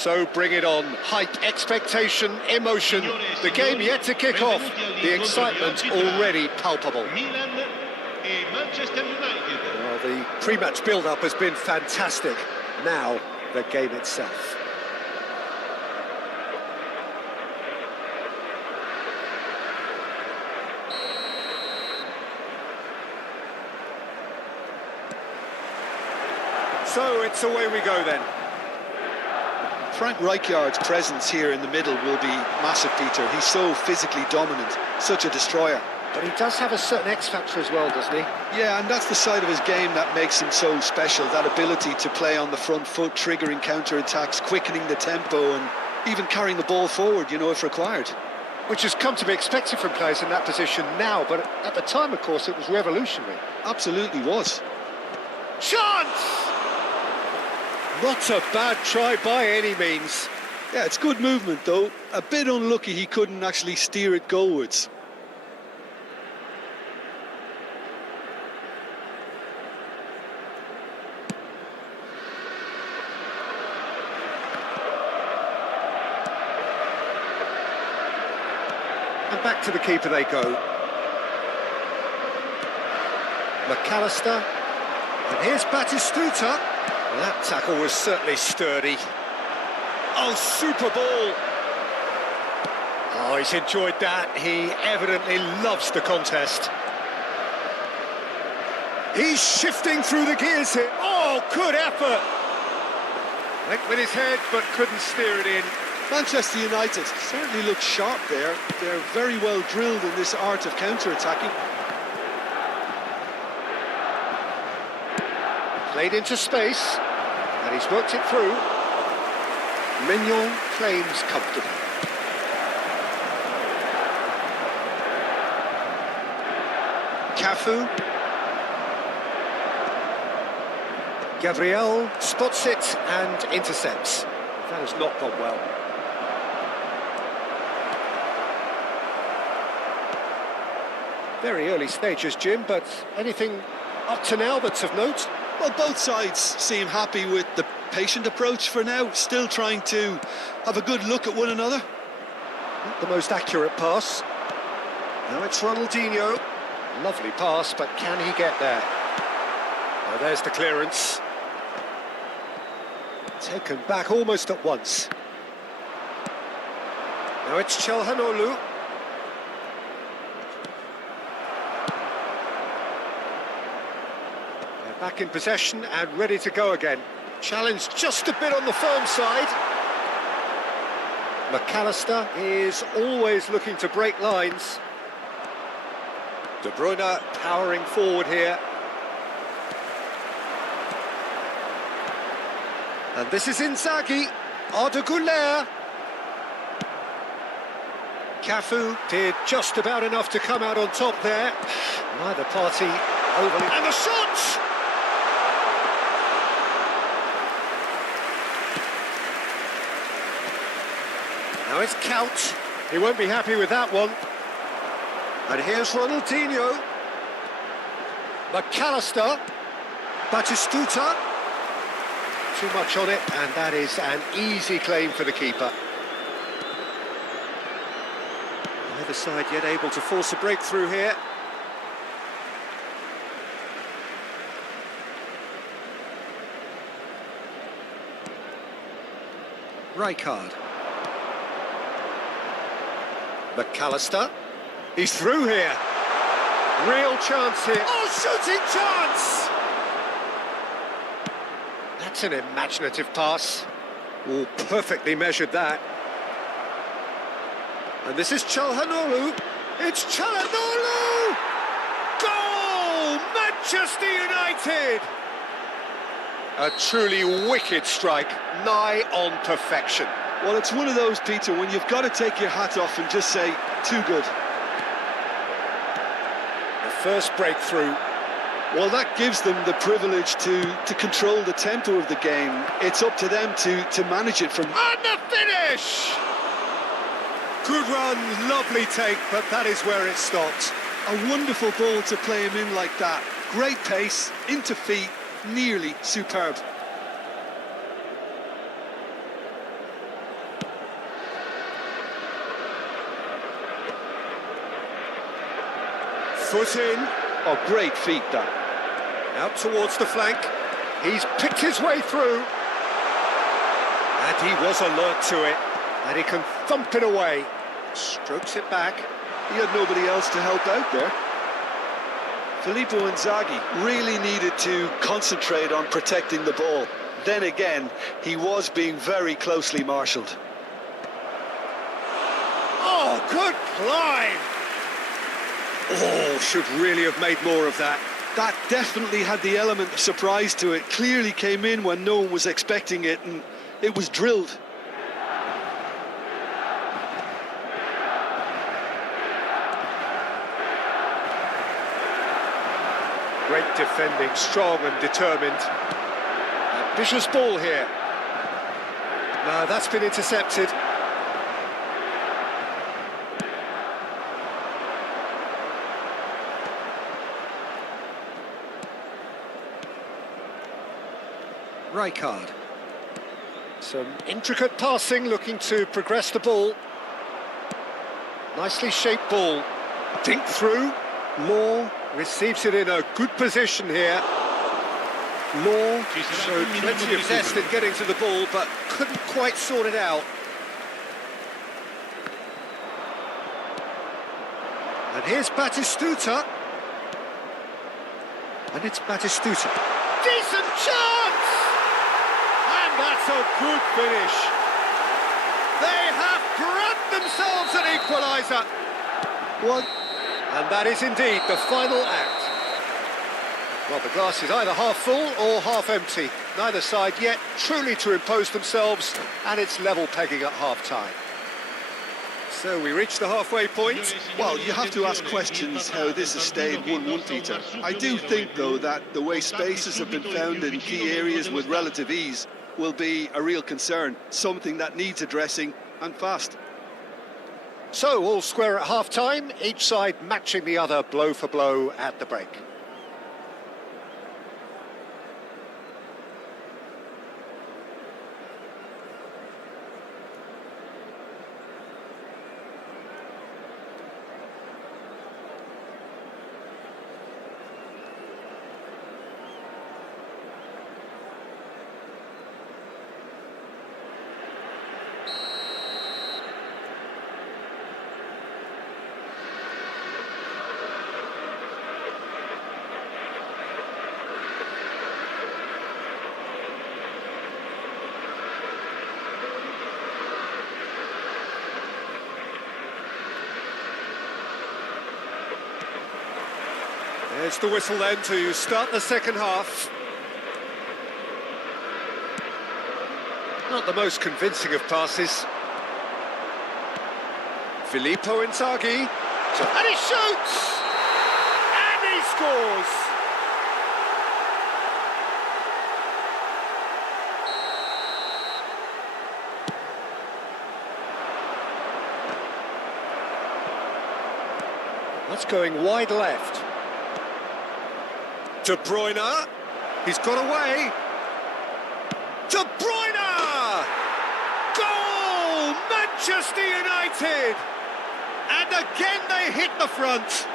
So bring it on. Hype, expectation, emotion. The game yet to kick off. The excitement already palpable. Milan e Manchester United. Well, the pre-match build-up has been fantastic. Now, the game itself. So it's away we go then. Frank Rijkaard's presence here in the middle will be massive, Peter. He's so physically dominant, such a destroyer. But he does have a certain X-factor as well, doesn't he? Yeah, and that's the side of his game that makes him so special, that ability to play on the front foot, triggering counter-attacks, quickening the tempo, and even carrying the ball forward, if required. Which has come to be expected from players in that position now, but at the time, of course, it was revolutionary. Absolutely was. Chance! Not a bad try by any means. Yeah, it's good movement, though. A bit unlucky he couldn't actually steer it goalwards. And back to the keeper they go. McAllister. And here's Batistuta. That tackle was certainly sturdy. Oh, super ball. Oh, he's enjoyed that. He evidently loves the contest. He's shifting through the gears here. Oh, good effort. Went with his head, but couldn't steer it in. Manchester United certainly look sharp there. They're very well drilled in this art of counter-attacking. Played into space, and he's worked it through. Mignon claims comfortably. Cafu. Gabriel spots it and intercepts. That has not gone well. Very early stages, Jim, but anything up to now that's of note? Well, both sides seem happy with the patient approach for now, still trying to have a good look at one another. Not the most accurate pass. Now it's Ronaldinho. Lovely pass, but can he get there? Oh, there's the clearance. Taken back almost at once. Now it's Çalhanoğlu. Back in possession and ready to go again. Challenge just a bit on the firm side. McAllister is always looking to break lines. De Bruyne powering forward here. And this is Inzaghi. Arda Güler. Cafu did just about enough to come out on top there. Neither party overly... And the shot! Now it's Couch. He won't be happy with that one. And here's Ronaldinho. McAllister. Batistuta. Too much on it, and that is an easy claim for the keeper. Neither side yet able to force a breakthrough here. Rijkaard. McAllister. He's through here. Real chance here. Oh, shooting chance! That's an imaginative pass. Oh, perfectly measured that. And this is Çalhanoğlu. It's Çalhanoğlu! Goal! Manchester United! A truly wicked strike, nigh on perfection. Well, it's one of those, Peter, when you've got to take your hat off and just say, too good. The first breakthrough. Well, that gives them the privilege to control the tempo of the game. It's up to them to manage it from... And the finish! Good run, lovely take, but that is where it stopped. A wonderful ball to play him in like that. Great pace, into feet, nearly superb. Foot in. Oh, great feet, that. Out towards the flank. He's picked his way through. And he was alert to it. And he can thump it away. Strokes it back. He had nobody else to help out there. Filippo Inzaghi really needed to concentrate on protecting the ball. Then again, he was being very closely marshalled. Oh, good climb! Oh, should really have made more of that. That definitely had the element of surprise to it. Clearly came in when no one was expecting it, and it was drilled. Great defending, strong and determined. Ambitious ball here. No, that's been intercepted. Rijkaard. Some intricate passing, looking to progress the ball. Nicely shaped ball. Dink through. Law receives it in a good position here. Law showed plenty of zest in getting to the ball, but couldn't quite sort it out. And here's Batistuta. And it's Batistuta. Decent chance! And that's a good finish. They have grabbed themselves an equaliser. One. And that is indeed the final act. Well, the glass is either half full or half empty. Neither side yet truly to impose themselves, and it's level pegging at half-time. So we reach the halfway point. Well, you have to ask questions how this has stayed 1-1, Peter. I do think, though, that the way spaces have been found in key areas with relative ease will be a real concern, something that needs addressing, and fast. So, all square at half-time, each side matching the other blow for blow at the break. There's the whistle then to start the second half. Not the most convincing of passes. Filippo Inzaghi. And he shoots! And he scores! That's going wide left. De Bruyne, he's got away. De Bruyne! Goal! Manchester United! And again they hit the front.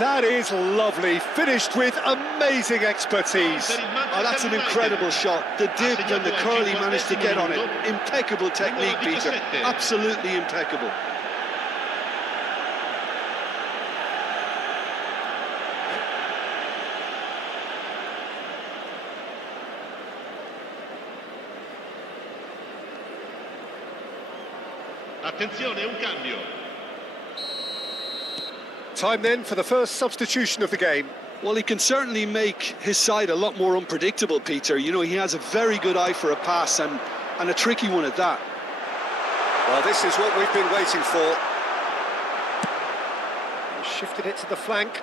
That is lovely, finished with amazing expertise. Oh, that's an incredible shot. The dip and the curl he managed to get on it. Impeccable technique, Peter. Absolutely impeccable. Attenzione, un cambio. Time then for the first substitution of the game. Well, he can certainly make his side a lot more unpredictable, Peter. You know, he has a very good eye for a pass and a tricky one at that. Well, this is what we've been waiting for. He shifted it to the flank.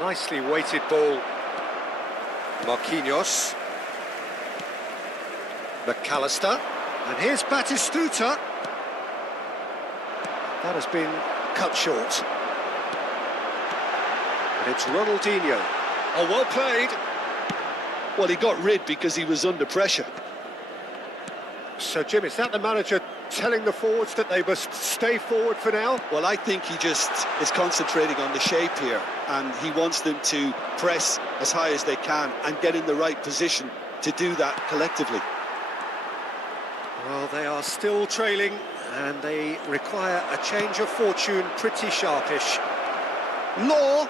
Nicely weighted ball. Marquinhos. McAllister. And here's Batistuta. That has been cut short. And it's Ronaldinho. Oh, well played. Well, he got rid because he was under pressure. So, Jim, is that the manager telling the forwards that they must stay forward for now? Well, I think he just is concentrating on the shape here, and he wants them to press as high as they can and get in the right position to do that collectively. Well, they are still trailing, and they require a change of fortune pretty sharpish. Law!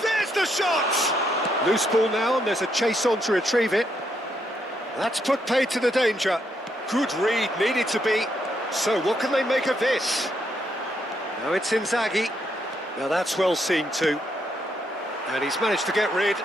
There's the shot! Loose ball now, and there's a chase on to retrieve it. That's put paid to the danger. Good read, needed to be. So what can they make of this? Now it's Inzaghi. Now that's well seen too. And he's managed to get rid.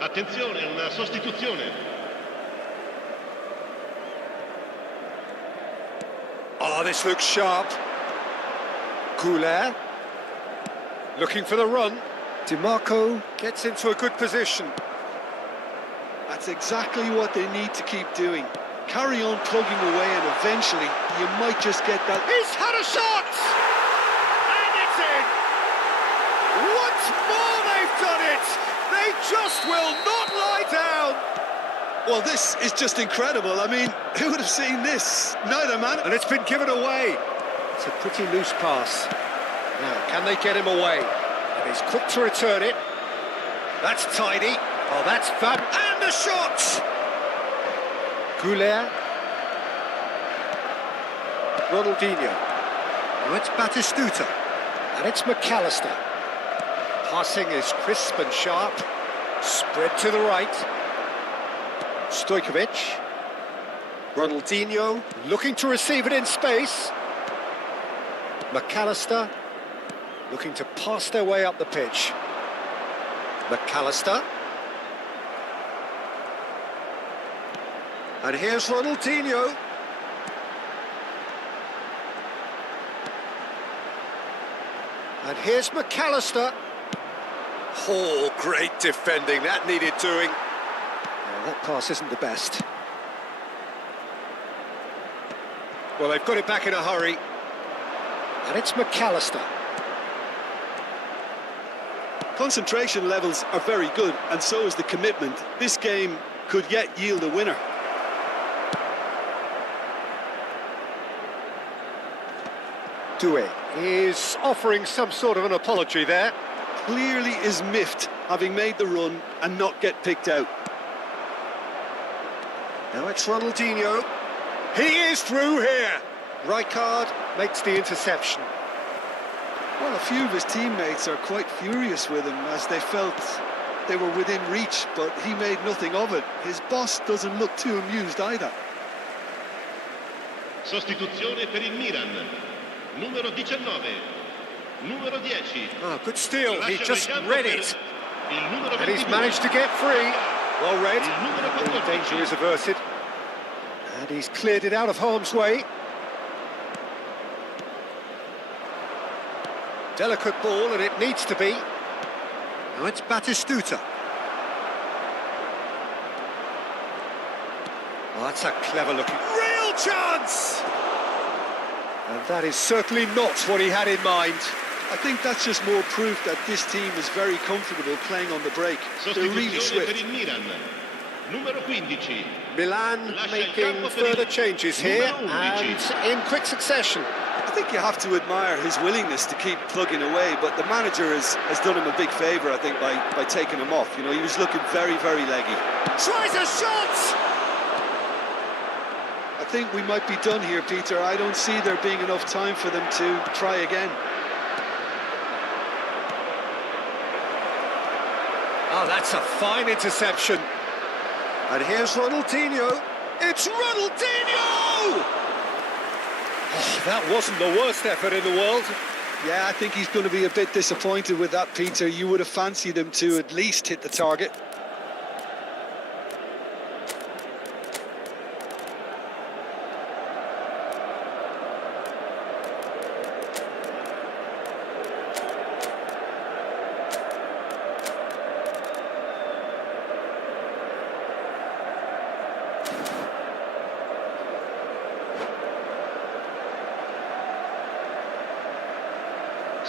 Attenzione, una sostituzione. Oh, this looks sharp. Goulet. Looking for the run. DiMarco gets into a good position. That's exactly what they need to keep doing. Carry on plugging away, and eventually you might just get that. He's had a shot! And it's in! Once more they've done it! They just will not lie down! Well, this is just incredible. I mean, who would have seen this? Neither man. And it's been given away. It's a pretty loose pass. Now, can they get him away? And he's quick to return it. That's tidy. Oh, that's fab. And the shot! Goulet. Ronaldinho. Now it's Batistuta. And it's McAllister. Passing is crisp and sharp. Spread to the right. Stojkovic. Ronaldinho looking to receive it in space. McAllister looking to pass their way up the pitch. McAllister. And here's Ronaldinho. And here's McAllister. Oh, great defending. That needed doing. Oh, that pass isn't the best. Well, they've got it back in a hurry. And it's McAllister. Concentration levels are very good, and so is the commitment. This game could yet yield a winner. Doué is offering some sort of an apology there. Clearly is miffed, having made the run and not get picked out. Now it's Ronaldinho. He is through here. Rijkaard makes the interception. Well, a few of his teammates are quite furious with him, as they felt they were within reach, but he made nothing of it. His boss doesn't look too amused either. Sostituzione per il Milan. Numero 19. Numero 10. Oh, good steal. He just read it. Il numero And he's 22. managed to get free. Well read. Il numero The 14. danger is averted. And he's cleared it out of harm's way. Delicate ball, and it needs to be. Now it's Batistuta. Oh, that's a clever looking. Real chance! And that is certainly not what he had in mind. I think that's just more proof that this team is very comfortable playing on the break. They're really Sostituzione per swift. il Milan. Numero 15. Milan making further changes here and in quick succession. I think you have to admire his willingness to keep plugging away, but the manager has done him a big favour, I think, by taking him off. You know, he was looking very, very leggy. Tries a shot! I think we might be done here, Peter. I don't see there being enough time for them to try again. Oh, that's a fine interception. And here's Ronaldinho. It's Ronaldinho! Oh, that wasn't the worst effort in the world. Yeah, I think he's going to be a bit disappointed with that, Peter. You would have fancied him to at least hit the target.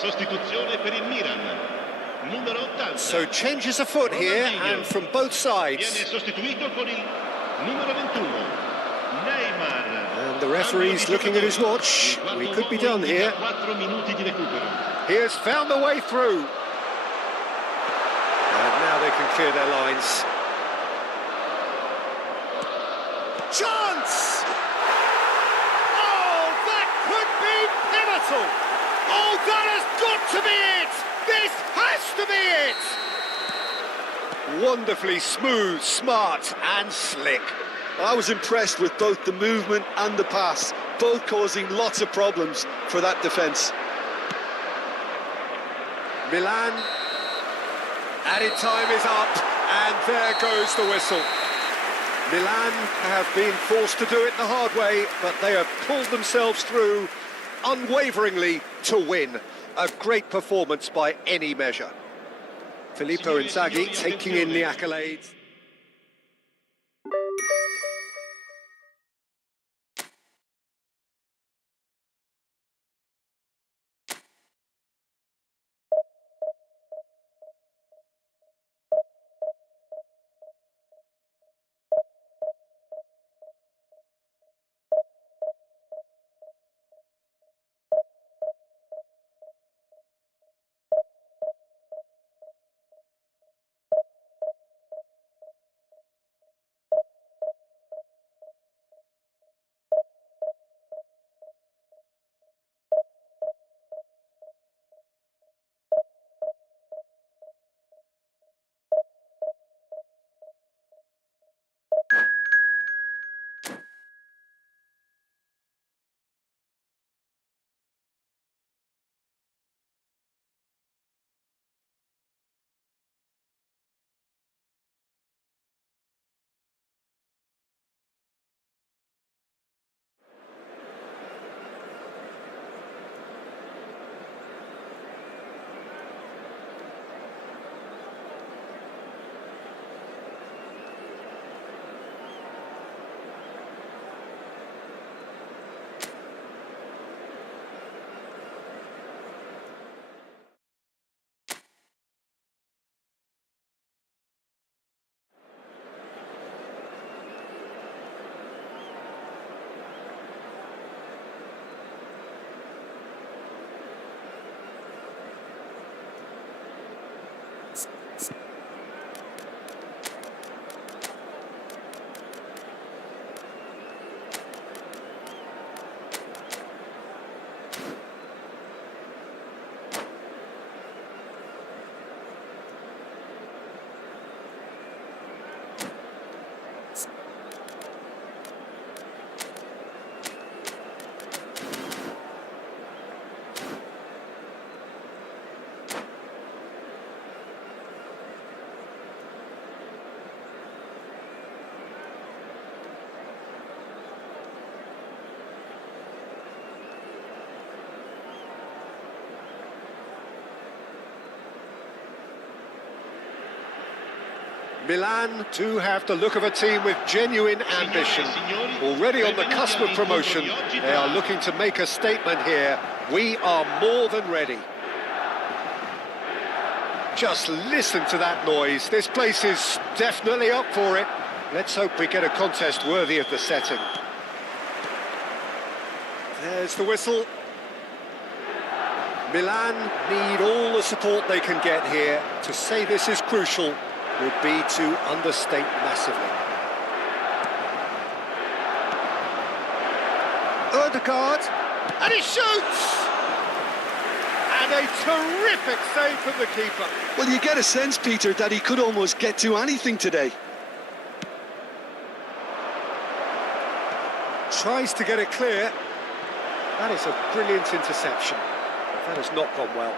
Sostituzione per il Milan. Numero 80. So changes afoot here and from both sides. Viene sostituito con il numero 21. Neymar. And the referee's looking at his watch. We could be done here. 4 minuti di recupero. He has found the way through. And now they can clear their lines. Chance! Oh, that could be pivotal! Oh, that has got to be it! This has to be it! Wonderfully smooth, smart and slick. I was impressed with both the movement and the pass, both causing lots of problems for that defence. Milan, added time is up, and there goes the whistle. Milan have been forced to do it the hard way, but they have pulled themselves through unwaveringly to win. A great performance by any measure. Filippo Inzaghi taking in the accolades. Milan do have the look of a team with genuine ambition. Already on the cusp of promotion, they are looking to make a statement here. We are more than ready. Just listen to that noise. This place is definitely up for it. Let's hope we get a contest worthy of the setting. There's the whistle. Milan need all the support they can get here. To say this is crucial would be to understate massively. Odegaard, and he shoots! And a terrific save from the keeper. Well, you get a sense, Peter, that he could almost get to anything today. Tries to get it clear. That is a brilliant interception. That has not gone well.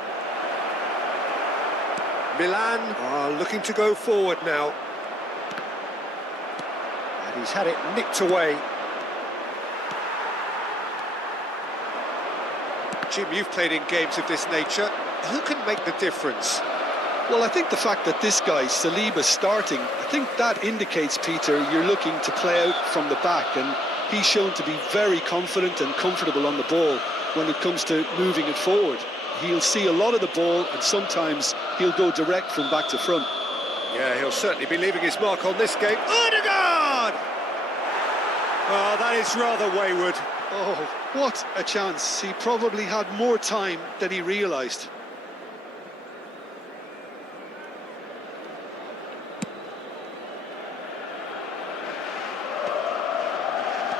Milan are looking to go forward now. And he's had it nicked away. Jim, you've played in games of this nature. Who can make the difference? Well, I think the fact that this guy, Saliba's starting, I think that indicates, Peter, you're looking to play out from the back, and he's shown to be very confident and comfortable on the ball when it comes to moving it forward. He'll see a lot of the ball, and sometimes he'll go direct from back to front. Yeah, he'll certainly be leaving his mark on this game. Odegaard! Oh, that is rather wayward. Oh, what a chance. He probably had more time than he realised.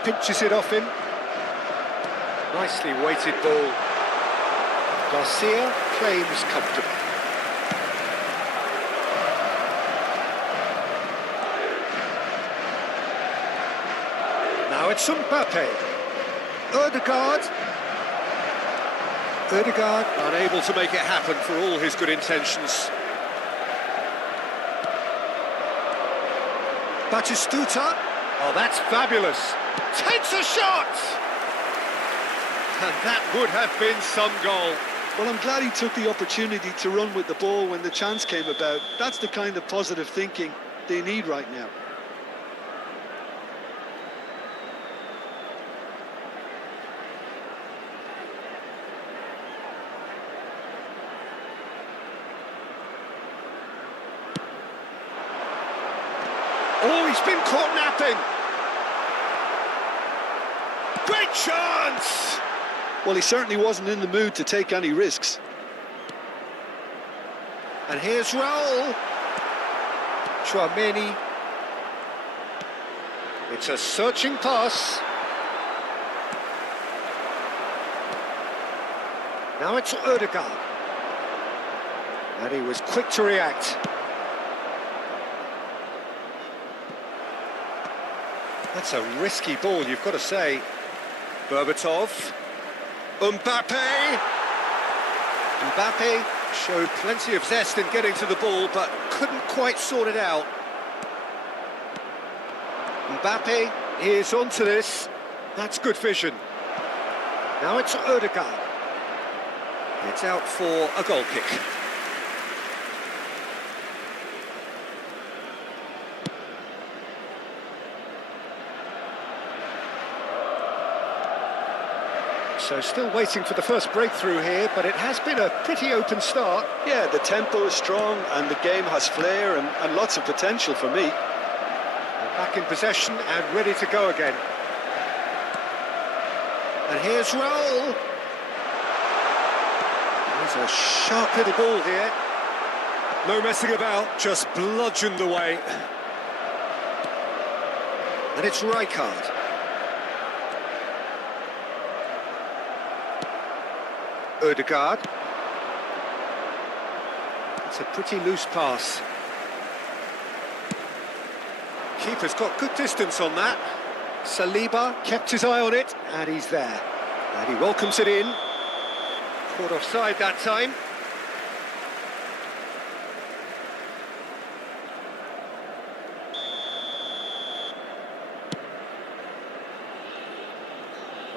Pinches it off him. Nicely weighted ball. Garcia claims comfortably. Now it's Mbappe. Odegaard. Odegaard unable to make it happen for all his good intentions. Batistuta. Oh, that's fabulous. Takes a shot! And that would have been some goal. Well, I'm glad he took the opportunity to run with the ball when the chance came about. That's the kind of positive thinking they need right now. Oh, he's been caught napping. Great chance! Well, he certainly wasn't in the mood to take any risks. And here's Raul. Chouameni. It's a searching pass. Now it's Odegaard. And he was quick to react. That's a risky ball, you've got to say. Berbatov. Mbappe! Mbappe showed plenty of zest in getting to the ball, but couldn't quite sort it out. Mbappe is onto this. That's good vision. Now it's Odegaard. It's out for a goal kick. So still waiting for the first breakthrough here, but it has been a pretty open start. Yeah, the tempo is strong and the game has flair and lots of potential for me. They're back in possession and ready to go again. And here's Raul. There's a sharp little ball here. No messing about, just bludgeoned away. And it's Rijkaard. Odegaard. It's a pretty loose pass. Keeper's got good distance on that. Saliba kept his eye on it, and he's there. And he welcomes it in. Caught offside that time.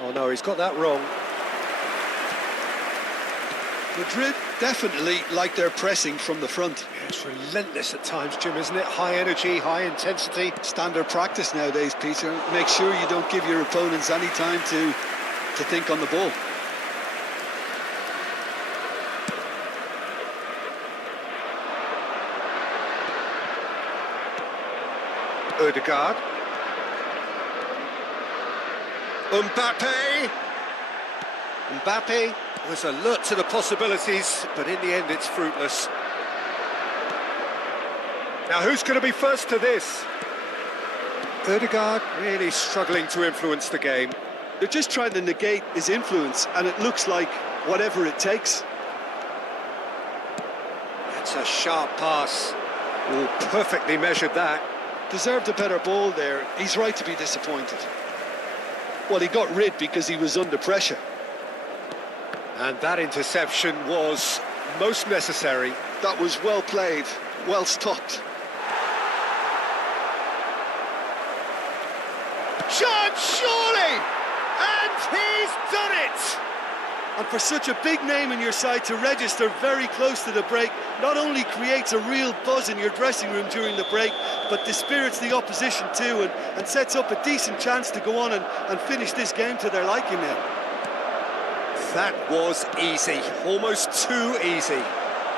Oh no, he's got that wrong. Madrid definitely like their pressing from the front. Yeah, it's relentless at times, Jim, isn't it? High energy, high intensity. Standard practice nowadays, Peter. Make sure you don't give your opponents any time to think on the ball. Odegaard. Mbappe. Mbappe was alert to the possibilities, but in the end it's fruitless. Now who's going to be first to this? Odegaard really struggling to influence the game. They're just trying to negate his influence, and it looks like whatever it takes. That's a sharp pass. Oh, perfectly measured that. Deserved a better ball there. He's right to be disappointed. Well, he got rid because he was under pressure. And that interception was most necessary. That was well played, well stopped. Chance, surely! And he's done it! And for such a big name in your side to register very close to the break, not only creates a real buzz in your dressing room during the break, but dispirits the opposition too, and sets up a decent chance to go on and finish this game to their liking now. That was easy, almost too easy.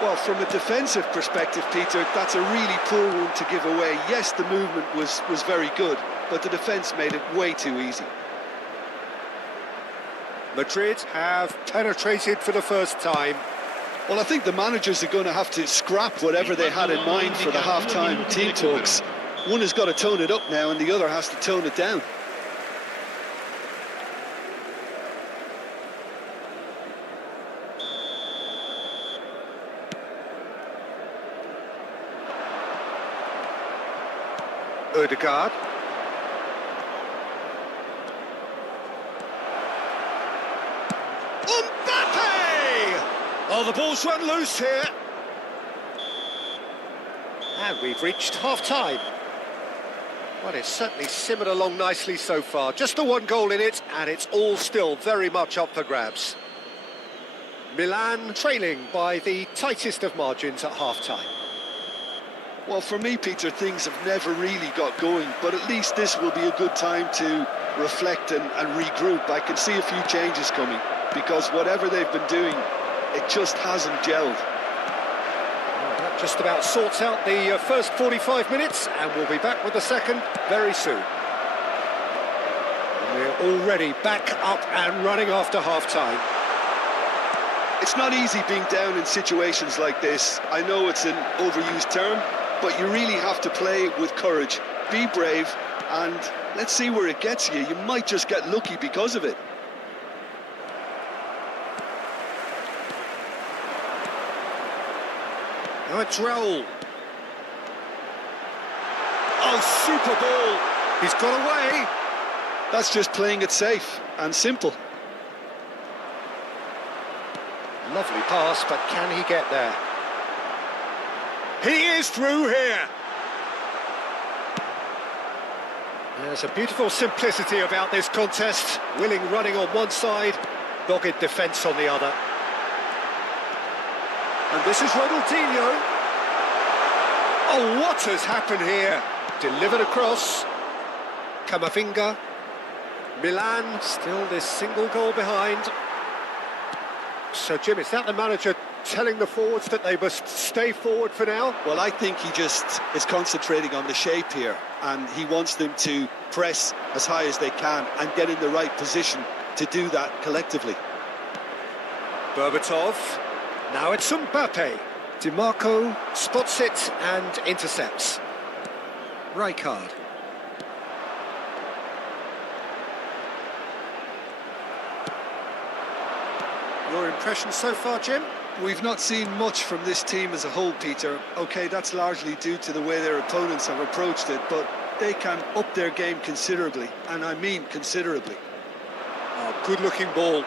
Well, from a defensive perspective, Peter, that's a really poor one to give away. Yes, the movement was very good, but the defence made it way too easy. Madrid have penetrated for the first time. Well, I think the managers are going to have to scrap whatever they had in mind for the half-time team talks. One has got to tone it up now and the other has to tone it down. Odegaard. Mbappe! Oh, the ball's run loose here. And we've reached half-time. Well, it's certainly simmered along nicely so far. Just the one goal in it, and it's all still very much up for grabs. Milan trailing by the tightest of margins at half-time. Well, for me, Peter, things have never really got going, but at least this will be a good time to reflect and regroup. I can see a few changes coming, because whatever they've been doing, it just hasn't gelled. Well, that just about sorts out the first 45 minutes, and we'll be back with the second very soon. And we're already back up and running after half-time. It's not easy being down in situations like this. I know it's an overused term, but you really have to play it with courage. Be brave, and let's see where it gets you. You might just get lucky because of it. Now it's Raul. Oh, super ball. He's got away. That's just playing it safe and simple. Lovely pass, but can he get there? He is through here. There's a beautiful simplicity about this contest. Willing running on one side, dogged defence on the other. And this is Ronaldinho. Oh, what has happened here? Delivered across. Camavinga. Milan still this single goal behind. So, Jim, is that the manager telling the forwards that they must stay forward for now? Well, I think he just is concentrating on the shape here, and he wants them to press as high as they can and get in the right position to do that collectively. Berbatov. Now it's Mbappe. DiMarco spots it and intercepts. Rijkaard. Your impression so far, Jim? We've not seen much from this team as a whole, Peter. OK, that's largely due to the way their opponents have approached it, but they can up their game considerably, and I mean considerably. Oh, good-looking ball.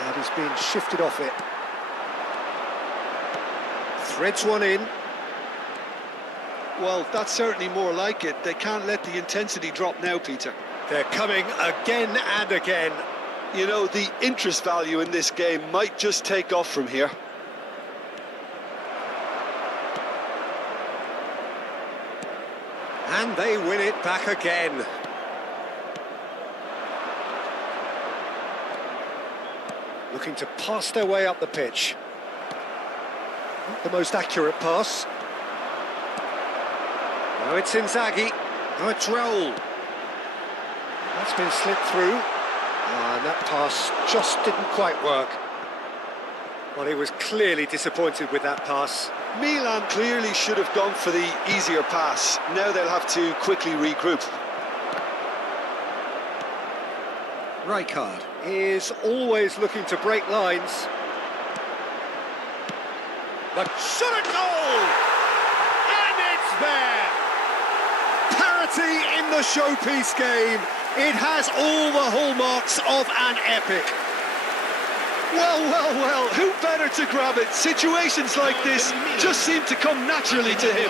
And he's being shifted off it. Threads one in. Well, that's certainly more like it. They can't let the intensity drop now, Peter. They're coming again and again. You know, the interest value in this game might just take off from here. And they win it back again. Looking to pass their way up the pitch. Not the most accurate pass. Now it's Inzaghi. Now it's Raul. That's been slipped through. And that pass just didn't quite work. Well, he was clearly disappointed with that pass. Milan clearly should have gone for the easier pass. Now they'll have to quickly regroup. Rijkaard is always looking to break lines. The shot at goal! And it's there! Parity in the showpiece game. It has all the hallmarks of an epic. Well, who better to grab it? Situations like this just seem to come naturally to him.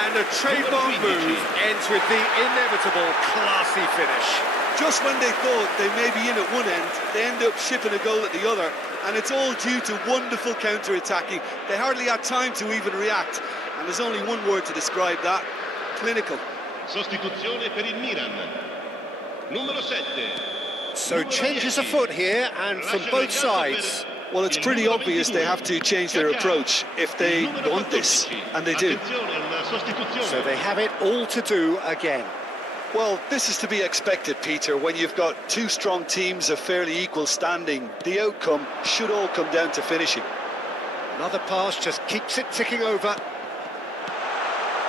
And a trademark move ends with the inevitable classy finish. Just when they thought they may be in at one end, they end up shipping a goal at the other, and it's all due to wonderful counter-attacking. They hardly had time to even react, and there's only one word to describe that: clinical. Sostituzione per il Milan. Numero 7. So changes afoot here, and from both sides. Well, it's pretty obvious they have to change their approach if they want this, and they do. So they have it all to do again. Well, this is to be expected, Peter. When you've got two strong teams of fairly equal standing, the outcome should all come down to finishing. Another pass just keeps it ticking over.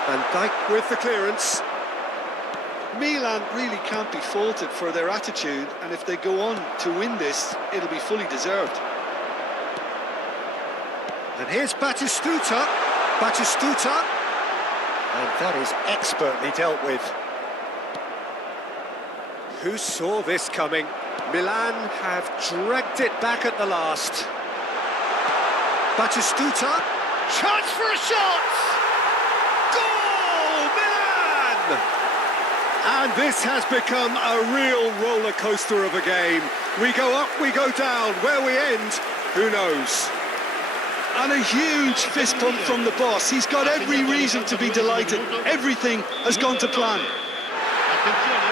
Van Dijk with the clearance. Milan really can't be faulted for their attitude, and if they go on to win this, it'll be fully deserved. And here's Batistuta. Batistuta. And that is expertly dealt with. Who saw this coming? Milan have dragged it back at the last. Batistuta. Chance for a shot! Goal! Milan! And this has become a real roller coaster of a game. We go up, we go down. Where we end, who knows? And a huge fist pump from the boss. He's got every reason to be delighted. Everything has gone to plan.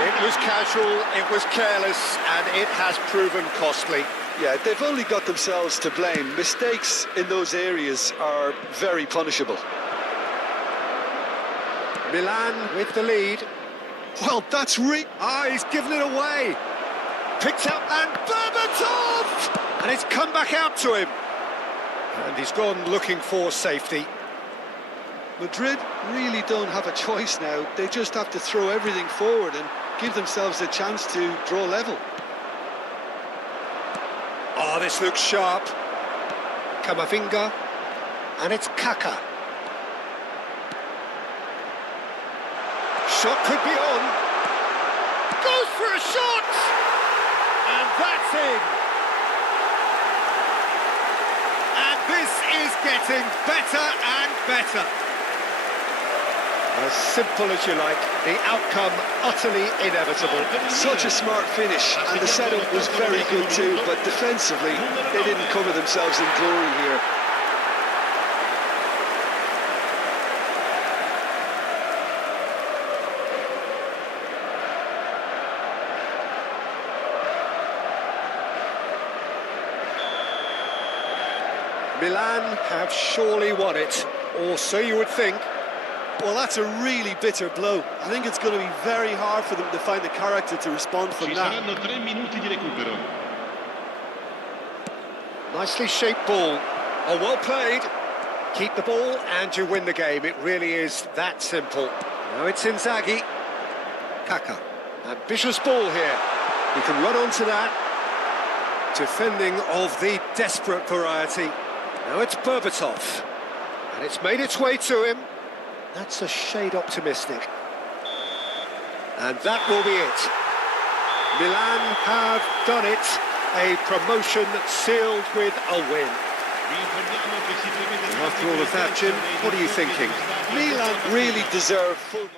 It was casual, it was careless, and it has proven costly. Yeah, they've only got themselves to blame. Mistakes in those areas are very punishable. Milan with the lead. Well, that's he's given it away. Picked up and Berbatov! And it's come back out to him. And he's gone looking for safety. Madrid really don't have a choice now. They just have to throw everything forward and give themselves a chance to draw level. Oh, this looks sharp. Camavinga. And it's Kaka. Shot could be on. Goes for a shot! And that's in. And this is getting better and better. As simple as you like, the outcome utterly inevitable. Such a smart finish, and the setup was very good too, but defensively, they didn't cover themselves in glory here. Milan have surely won it, or so you would think. Well, that's a really bitter blow. I think it's going to be very hard for them to find the character to respond from that. Ci saranno 3 minuti di recupero. Nicely shaped ball. Oh, well played. Keep the ball and you win the game. It really is that simple. Now it's Inzaghi. Kaka. Ambitious ball here. He can run onto that. Defending of the desperate variety. Now it's Berbatov. And it's made its way to him. That's a shade optimistic. And that will be it. Milan have done it. A promotion sealed with a win. After all of that, Jim, what are you thinking? Milan really deserve full...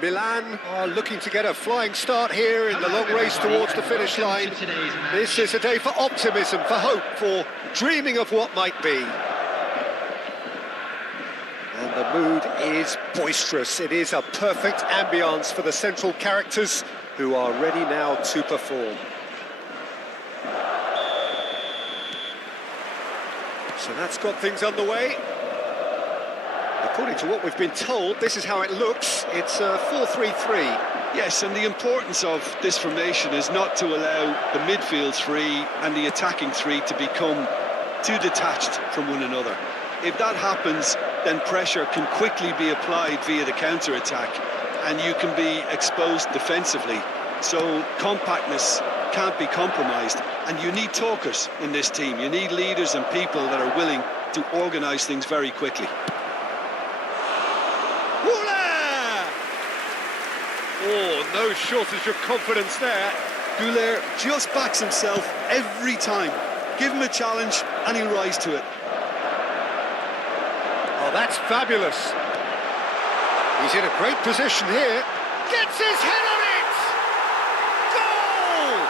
Milan are looking to get a flying start here in the long race towards the finish line. This is a day for optimism, for hope, for dreaming of what might be. And the mood is boisterous. It is a perfect ambience for the central characters who are ready now to perform. So that's got things underway. According to what we've been told, this is how it looks. It's a 4-3-3. Yes, and the importance of this formation is not to allow the midfield three and the attacking three to become too detached from one another. If that happens, then pressure can quickly be applied via the counter-attack, and you can be exposed defensively. So compactness can't be compromised, and you need talkers in this team. You need leaders and people that are willing to organise things very quickly. Oh, no shortage of confidence there. Goulet just backs himself every time. Give him a challenge and he'll rise to it. Oh, that's fabulous. He's in a great position here. Gets his head on it! Goal!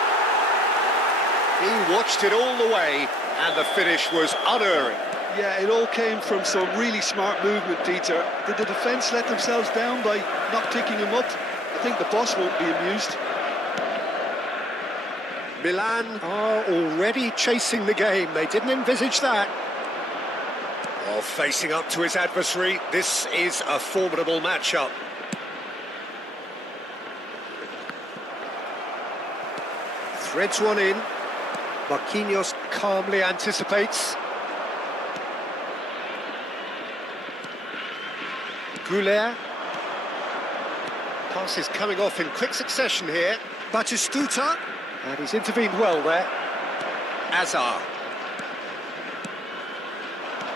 He watched it all the way, and the finish was unerring. Yeah, it all came from some really smart movement, Peter. Did the defence let themselves down by not picking him up? I think the boss won't be amused. Milan are already chasing the game. They didn't envisage that. Oh, facing up to his adversary, this is a formidable matchup. Threads one in. Marquinhos calmly anticipates. Goulet. Pass is coming off in quick succession here. Batistuta, and he's intervened well there. Azar.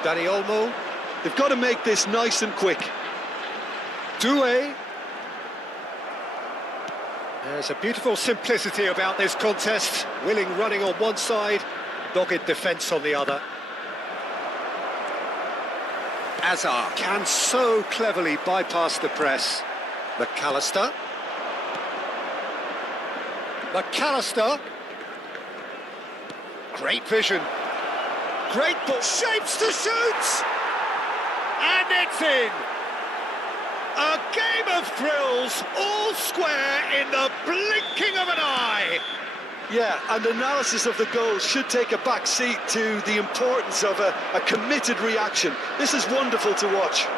Dani Olmo. They've got to make this nice and quick. Doué. There's a beautiful simplicity about this contest. Willing running on one side, dogged defence on the other. Azar can so cleverly bypass the press. McAllister. McAllister. Great vision. Great ball. Shapes to shoot! And it's in! A game of thrills, all square in the blinking of an eye! Yeah, and analysis of the goal should take a back seat to the importance of a committed reaction. This is wonderful to watch.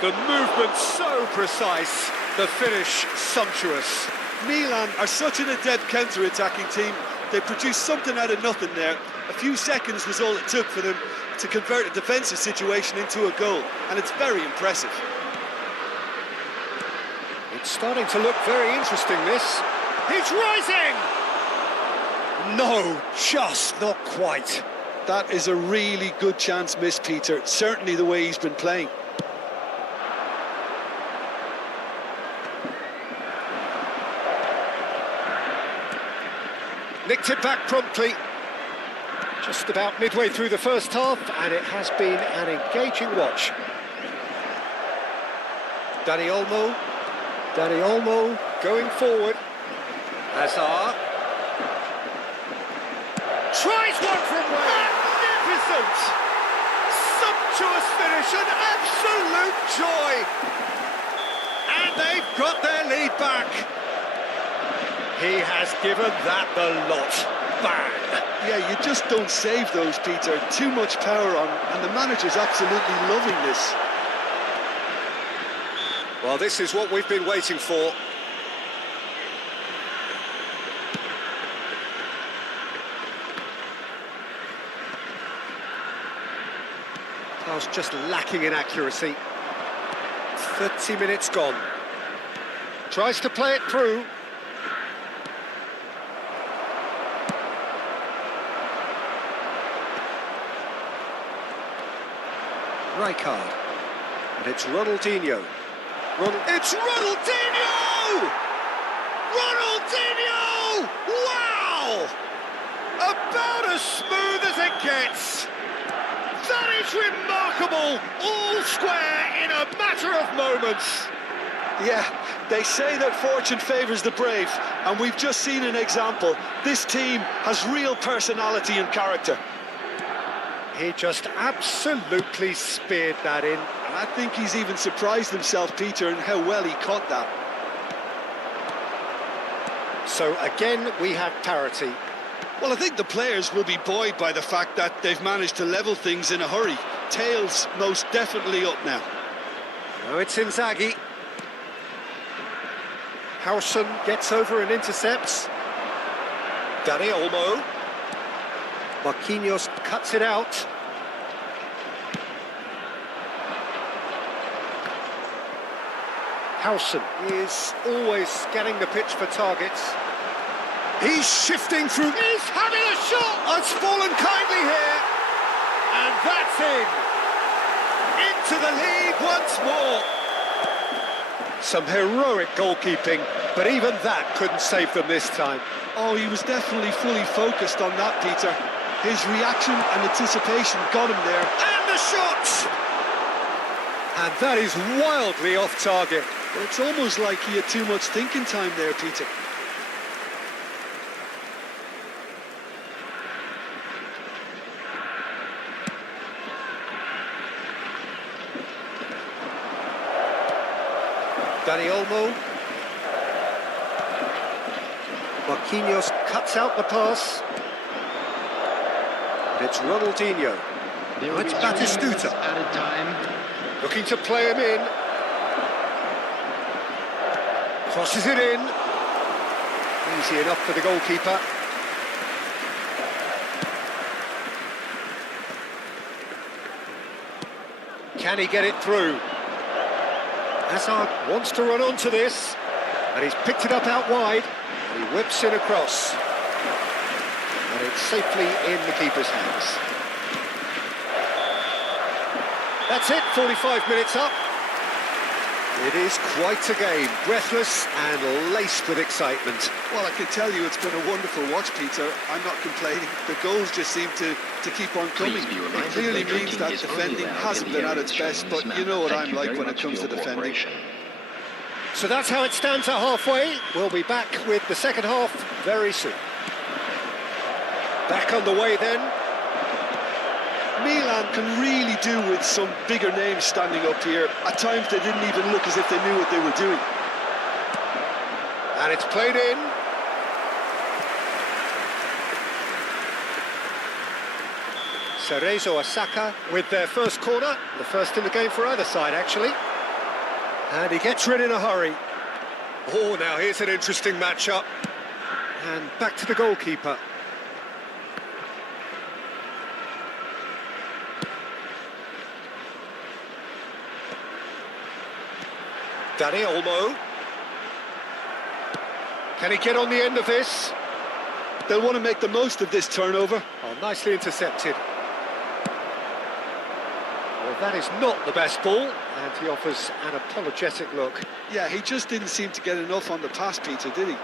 The movement so precise, the finish sumptuous. Milan are such an adept counter-attacking team. They produced something out of nothing there. A few seconds was all it took for them to convert a defensive situation into a goal, and it's very impressive. It's starting to look very interesting, this. He's rising! No, just not quite. That is a really good chance missed, Peter. Certainly the way he's been playing. Nicked it back promptly. Just about midway through the first half, and it has been an engaging watch. Dani Olmo. Dani Olmo going forward. Hazard. Tries one from where? Magnificent! Sumptuous finish, an absolute joy! And they've got their lead back. He has given that the lot. Bang! Yeah, you just don't save those, Peter. Too much power on, and the manager's absolutely loving this. Well, this is what we've been waiting for. Pass just lacking in accuracy. 30 minutes gone. Tries to play it through. Rijkaard. And it's Ronaldinho. It's Ronaldinho! Ronaldinho! Wow! About as smooth as it gets. That is remarkable. All square in a matter of moments. Yeah, they say that fortune favours the brave, and we've just seen an example. This team has real personality and character. He just absolutely speared that in. And I think he's even surprised himself, Peter, in how well he caught that. So again, we have parity. Well, I think the players will be buoyed by the fact that they've managed to level things in a hurry. Tails most definitely up now. Now it's Inzaghi. Howson gets over and intercepts. Dani Olmo. Marquinhos cuts it out. Howson is always scanning the pitch for targets. He's shifting through. He's having a shot. Oh, it's fallen kindly here. And that's in. Into the lead once more. Some heroic goalkeeping, but even that couldn't save them this time. Oh, he was definitely fully focused on that, Peter. His reaction and anticipation got him there. And the shot! And that is wildly off target. But it's almost like he had too much thinking time there, Peter. Dani Olmo. Marquinhos cuts out the pass. And it's Ronaldinho. Now it's Batistuta. Added time. Looking to play him in. Crosses it in. Easy enough for the goalkeeper. Can he get it through? Hazard wants to run onto this, and he's picked it up out wide. He whips it across, and it's safely in the keeper's hands. That's it, 45 minutes up. It is quite a game, breathless and laced with excitement. Well, I can tell you it's been a wonderful watch, Peter. I'm not complaining. The goals just seem to keep on coming. It clearly means that defending hasn't been at its best, but you know what I'm like when it comes to defending. So that's how it stands at halfway. We'll be back with the second half very soon. Back on the way then. Milan can really do with some bigger names standing up here. At times they didn't even look as if they knew what they were doing. And it's played in. Cerezo Osaka with their first corner. The first in the game for either side, actually. And he gets rid in a hurry. Oh, now here's an interesting matchup. And back to the goalkeeper. Dani Olmo. Can he get on the end of this? They'll want to make the most of this turnover. Oh, nicely intercepted. Well, that is not the best ball, and he offers an apologetic look. Yeah, he just didn't seem to get enough on the pass, Peter, did he?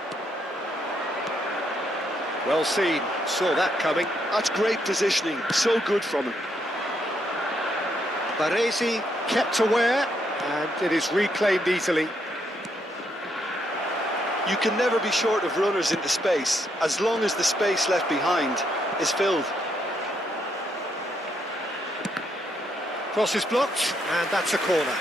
Well seen, saw that coming. That's great positioning, so good from him. Baresi kept aware, and it is reclaimed easily. You can never be short of runners into space, as long as the space left behind is filled. Cross is blocked, and that's a corner.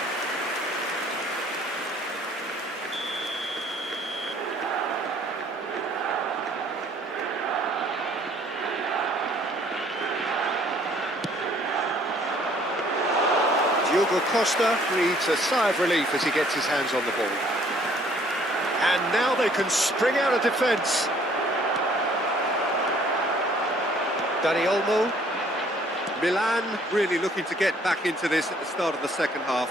Diogo Costa breathes a sigh of relief as he gets his hands on the ball. And now they can spring out of defence. Dani Olmo. Milan really looking to get back into this at the start of the second half.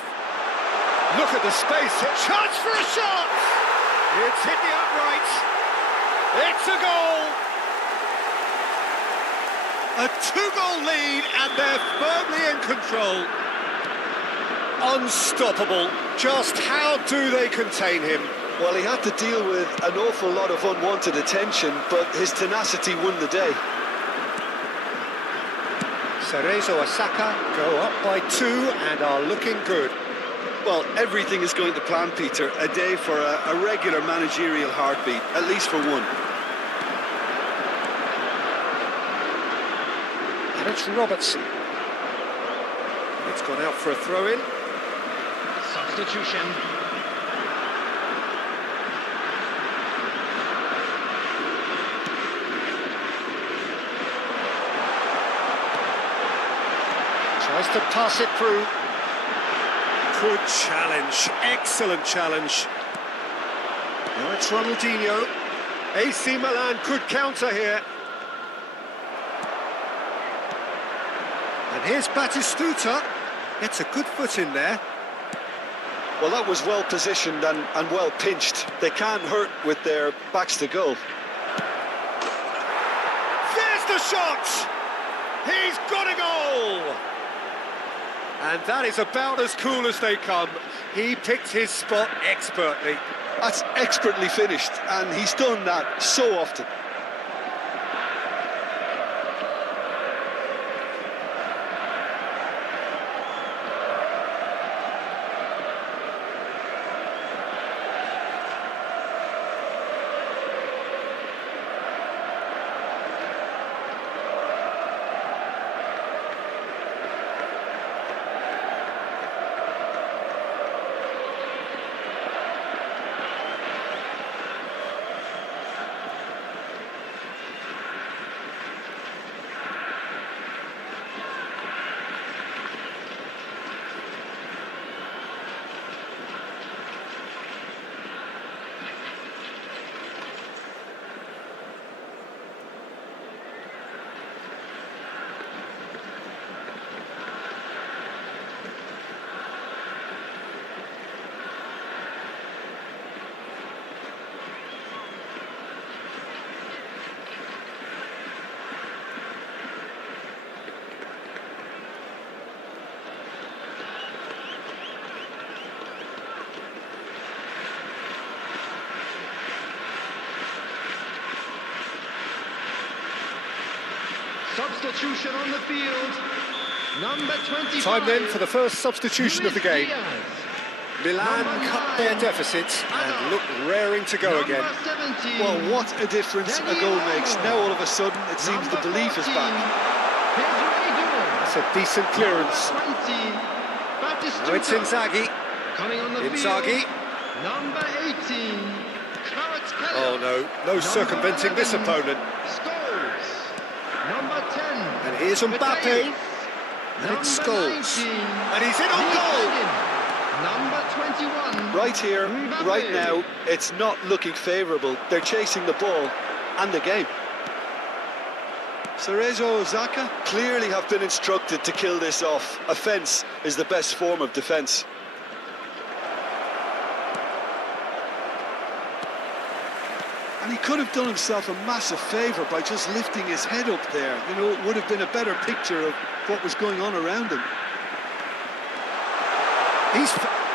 Look at the space. A chance for a shot! It's hit the upright. It's a goal! A two-goal lead, and they're firmly in control. Unstoppable. Just how do they contain him? Well, he had to deal with an awful lot of unwanted attention, but his tenacity won the day. Cerezo Osaka go up by 2 and are looking good. Well, everything is going to plan, Peter. A day for a regular managerial heartbeat, at least for one. And it's Robertson. It's gone out for a throw-in. Substitution. Tries to pass it through. Good challenge, excellent challenge. Now it's Ronaldinho. AC Milan could counter here. And here's Batistuta. Gets a good foot in there. Well, that was well positioned and well pinched. They can't hurt with their backs to goal. There's the shot! He's got a goal! And that is about as cool as they come. He picked his spot expertly. That's expertly finished, and he's done that so often. Substitution on the field. Number 25. Time then for the first substitution of the game. Diaz. Milan cut their deficit and look raring to go again. 17. Well, what a difference a goal makes. Now all of a sudden it seems the belief is back. That's a decent clearance. 20. Now it's Inzaghi. Coming on the Inzaghi. field. Number 18. Oh no, no circumventing this opponent. Scholes. Number 10. And here's Mbappe. And it's Scholes. And he's in on goal. Number 21. Right here, Mbappe. right now, it's not looking favourable. They're chasing the ball and the game. Cerezo Osaka clearly have been instructed to kill this off. Offence is the best form of defence. And he could have done himself a massive favour by just lifting his head up there. You know, it would have been a better picture of what was going on around him.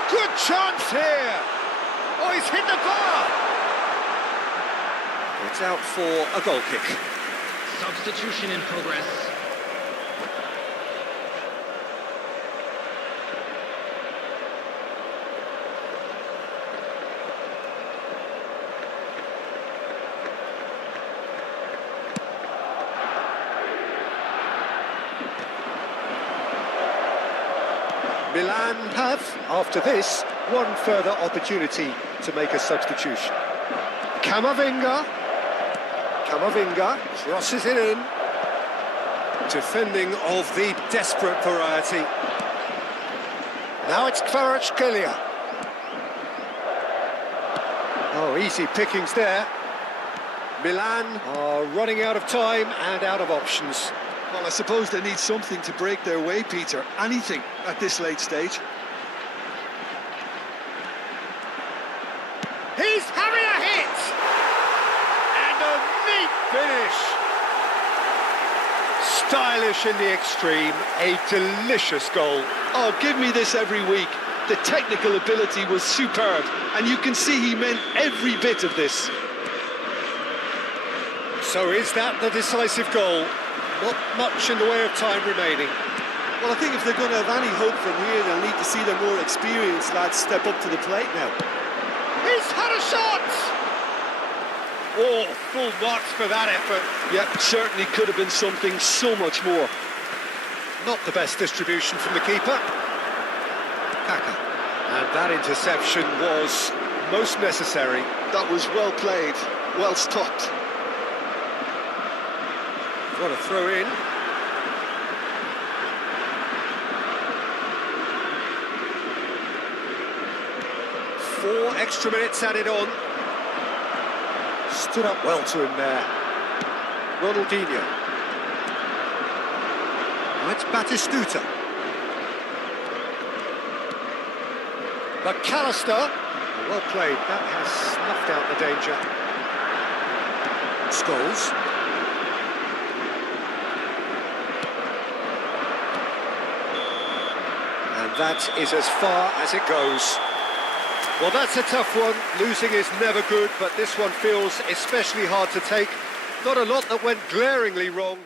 Good chance here. Oh, he's hit the bar. It's out for a goal kick. Substitution in progress. Milan have, after this, one further opportunity to make a substitution. Camavinga crosses it in. Defending of the desperate variety. Now it's Kvaratskhelia. Oh, easy pickings there. Milan are running out of time and out of options. Well, I suppose they need something to break their way, Peter. Anything at this late stage. He's having a hit! And a neat finish! Stylish in the extreme, a delicious goal. Oh, give me this every week. The technical ability was superb, and you can see he meant every bit of this. So is that the decisive goal? Not much in the way of time remaining. Well, I think if they're going to have any hope from here, they'll need to see their more experienced lads step up to the plate now. He's had a shot! Oh, full marks for that effort. Yep, certainly could have been something so much more. Not the best distribution from the keeper. Kaka. And that interception was most necessary. That was well played, well stopped. What a throw in. Four extra minutes added on. Stood up well to him there. Ronaldinho. That's Batistuta. McAllister. Well played. That has snuffed out the danger. Scholes. And that is as far as it goes. Well, that's a tough one. Losing is never good, but this one feels especially hard to take. Not a lot that went glaringly wrong.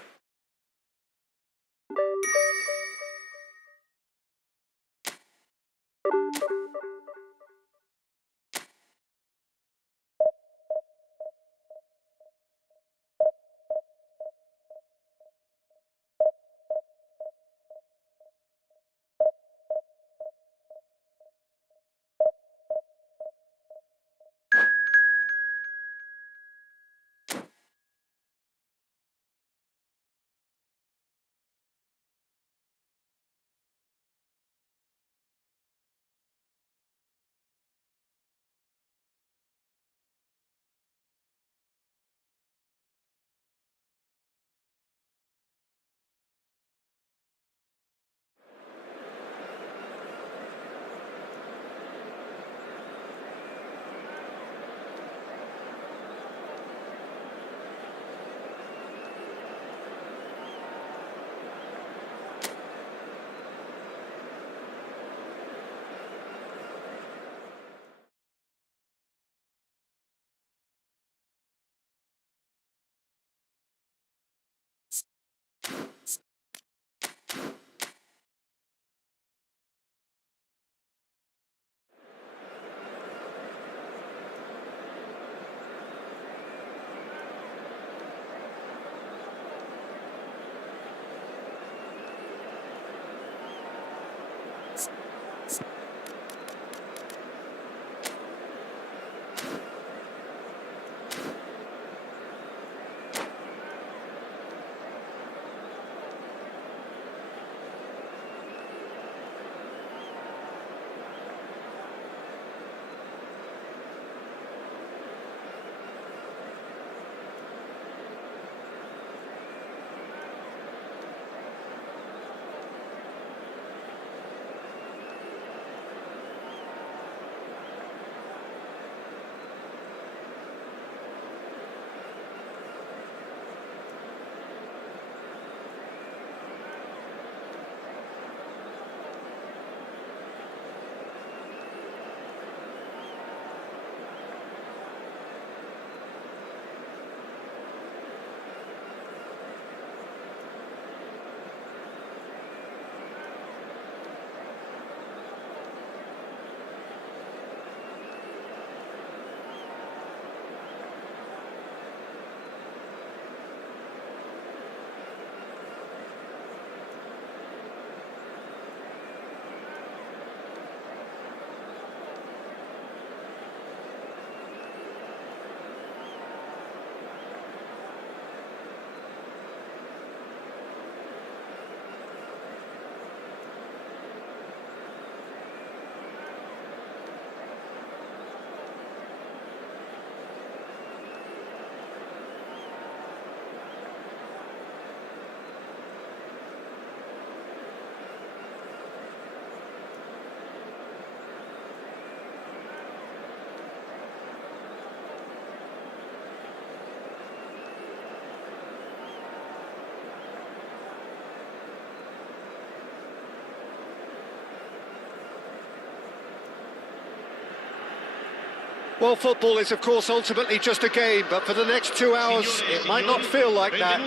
Well, football is, of course, ultimately just a game, but for the next 2 hours, it might not feel like that.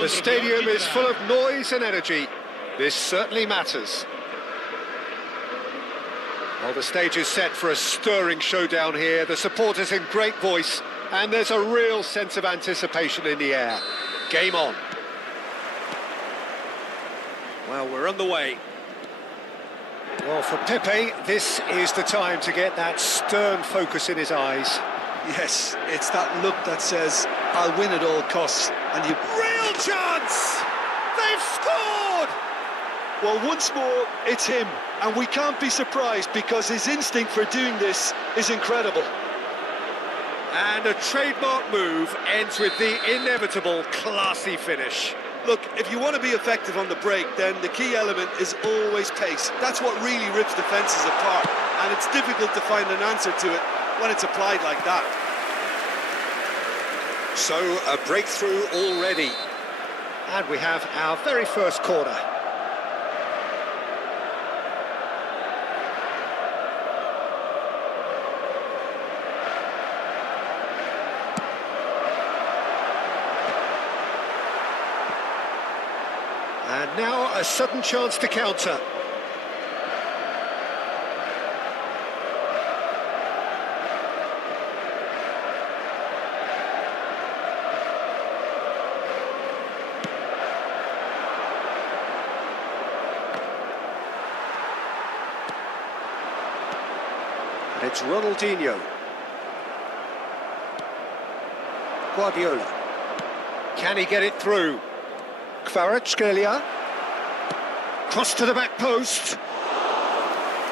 The stadium is full of noise and energy. This certainly matters. Well, the stage is set for a stirring showdown here. The supporters in great voice, and there's a real sense of anticipation in the air. Game on. Well, we're on the way. Well, for Pepe, this is the time to get that stern focus in his eyes. Yes, it's that look that says, I'll win at all costs. And you... Real chance! They've scored! Well, once more, it's him. And we can't be surprised because his instinct for doing this is incredible. And a trademark move ends with the inevitable classy finish. Look, if you want to be effective on the break, then the key element is always pace. That's what really rips defences apart. And it's difficult to find an answer to it when it's applied like that. So, a breakthrough already. And we have our very first corner. And now a sudden chance to counter. And it's Ronaldinho. Guardiola. Can he get it through? Kvaratskhelia. Cross to the back post.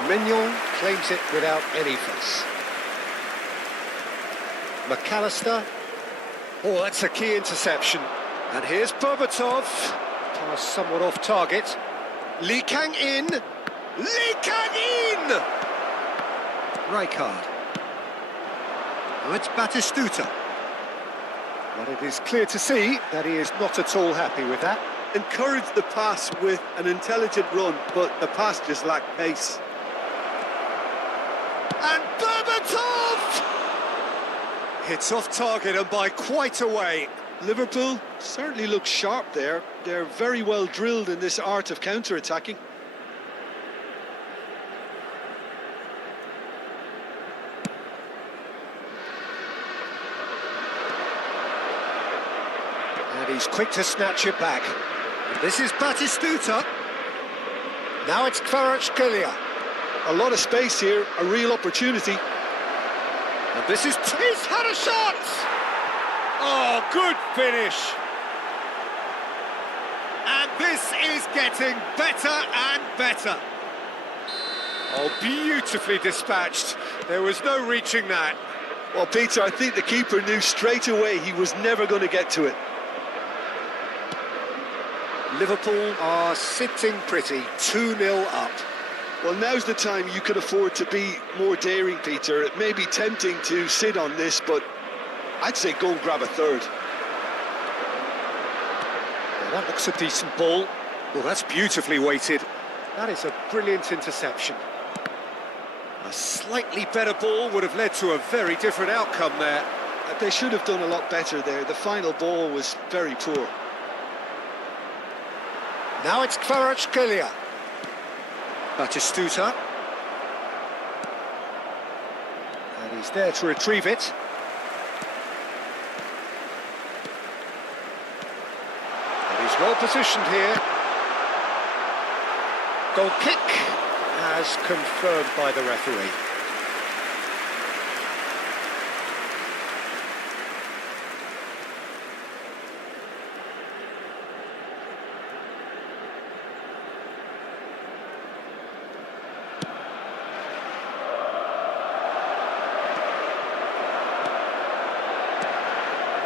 Mignon claims it without any fuss. McAllister. Oh, that's a key interception. And here's Berbatov. Pass somewhat off target. Lee Kang in. Lee Kang in! Rijkaard. Now it's Batistuta. But it is clear to see that he is not at all happy with that. Encouraged the pass with an intelligent run, but the pass just lacked pace. And Berbatov! Hits off target and by quite a way. Liverpool certainly looks sharp there. They're very well drilled in this art of counter-attacking. And he's quick to snatch it back. And this is Batistuta. Now it's Kvaratskhelia. A lot of space here, a real opportunity. And this is... He's had a shot! Oh, good finish. And this is getting better and better. Oh, beautifully dispatched. There was no reaching that. Well, Peter, I think the keeper knew straight away he was never going to get to it. Liverpool are sitting pretty, 2-0 up. Well, now's the time you could afford to be more daring, Peter. It may be tempting to sit on this, but I'd say go and grab a third. Well, that looks a decent ball. Well, that's beautifully weighted. That is a brilliant interception. A slightly better ball would have led to a very different outcome there. They should have done a lot better there. The final ball was very poor. Now it's Kvaratskhelia. Batistuta. And he's there to retrieve it. And he's well positioned here. Goal kick as confirmed by the referee.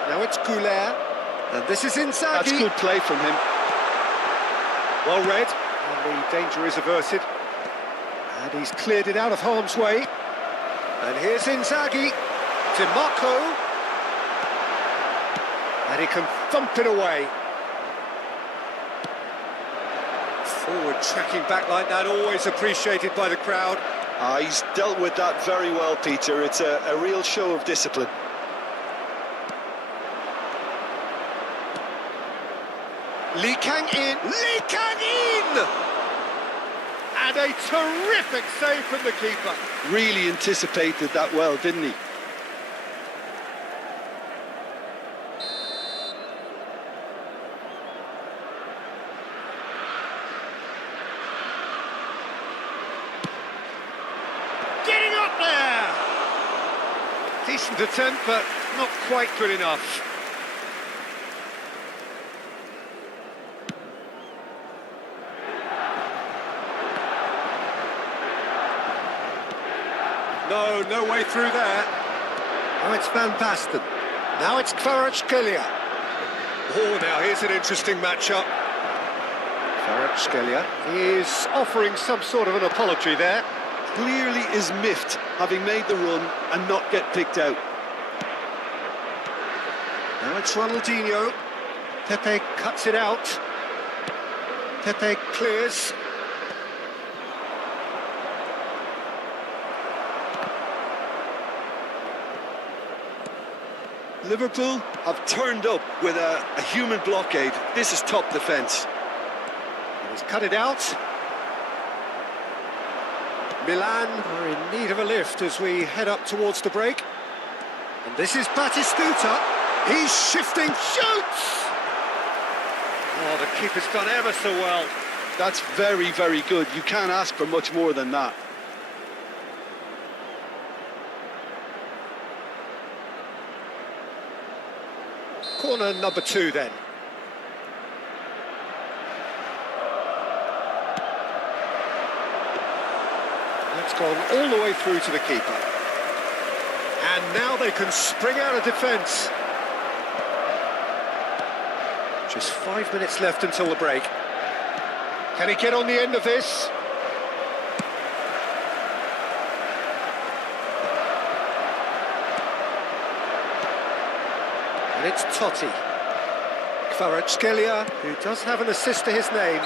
Now it's Goulet, and this is Inzaghi. That's good play from him. Well read, and the danger is averted. And he's cleared it out of harm's way. And here's Inzaghi. DiMarco. And he can thump it away. Forward tracking back like that, always appreciated by the crowd. He's dealt with that very well, Peter. It's a real show of discipline. Lee Kang in. Lee Kang in! And a terrific save from the keeper. Really anticipated that well, didn't he? Getting up there! Decent attempt, but not quite good enough. No way through there. Now it's Van Basten. Now it's Kvaratskhelia. Oh, now here's an interesting matchup. Kvaratskhelia is offering some sort of an apology there. Clearly is miffed, having made the run and not get picked out. Now it's Ronaldinho. Pepe cuts it out. Pepe clears. Liverpool have turned up with a human blockade. This is top defence. He's cut it out. Milan are in need of a lift as we head up towards the break. And this is Batistuta. He's shifting, shoots! Oh, the keeper's done ever so well. That's very, very good. You can't ask for much more than that. Corner number 2 then. That's gone all the way through to the keeper. And now they can spring out of defence. Just 5 minutes left until the break. Can he get on the end of this? And it's Totti. Kvaratskhelia, who does have an assist to his name.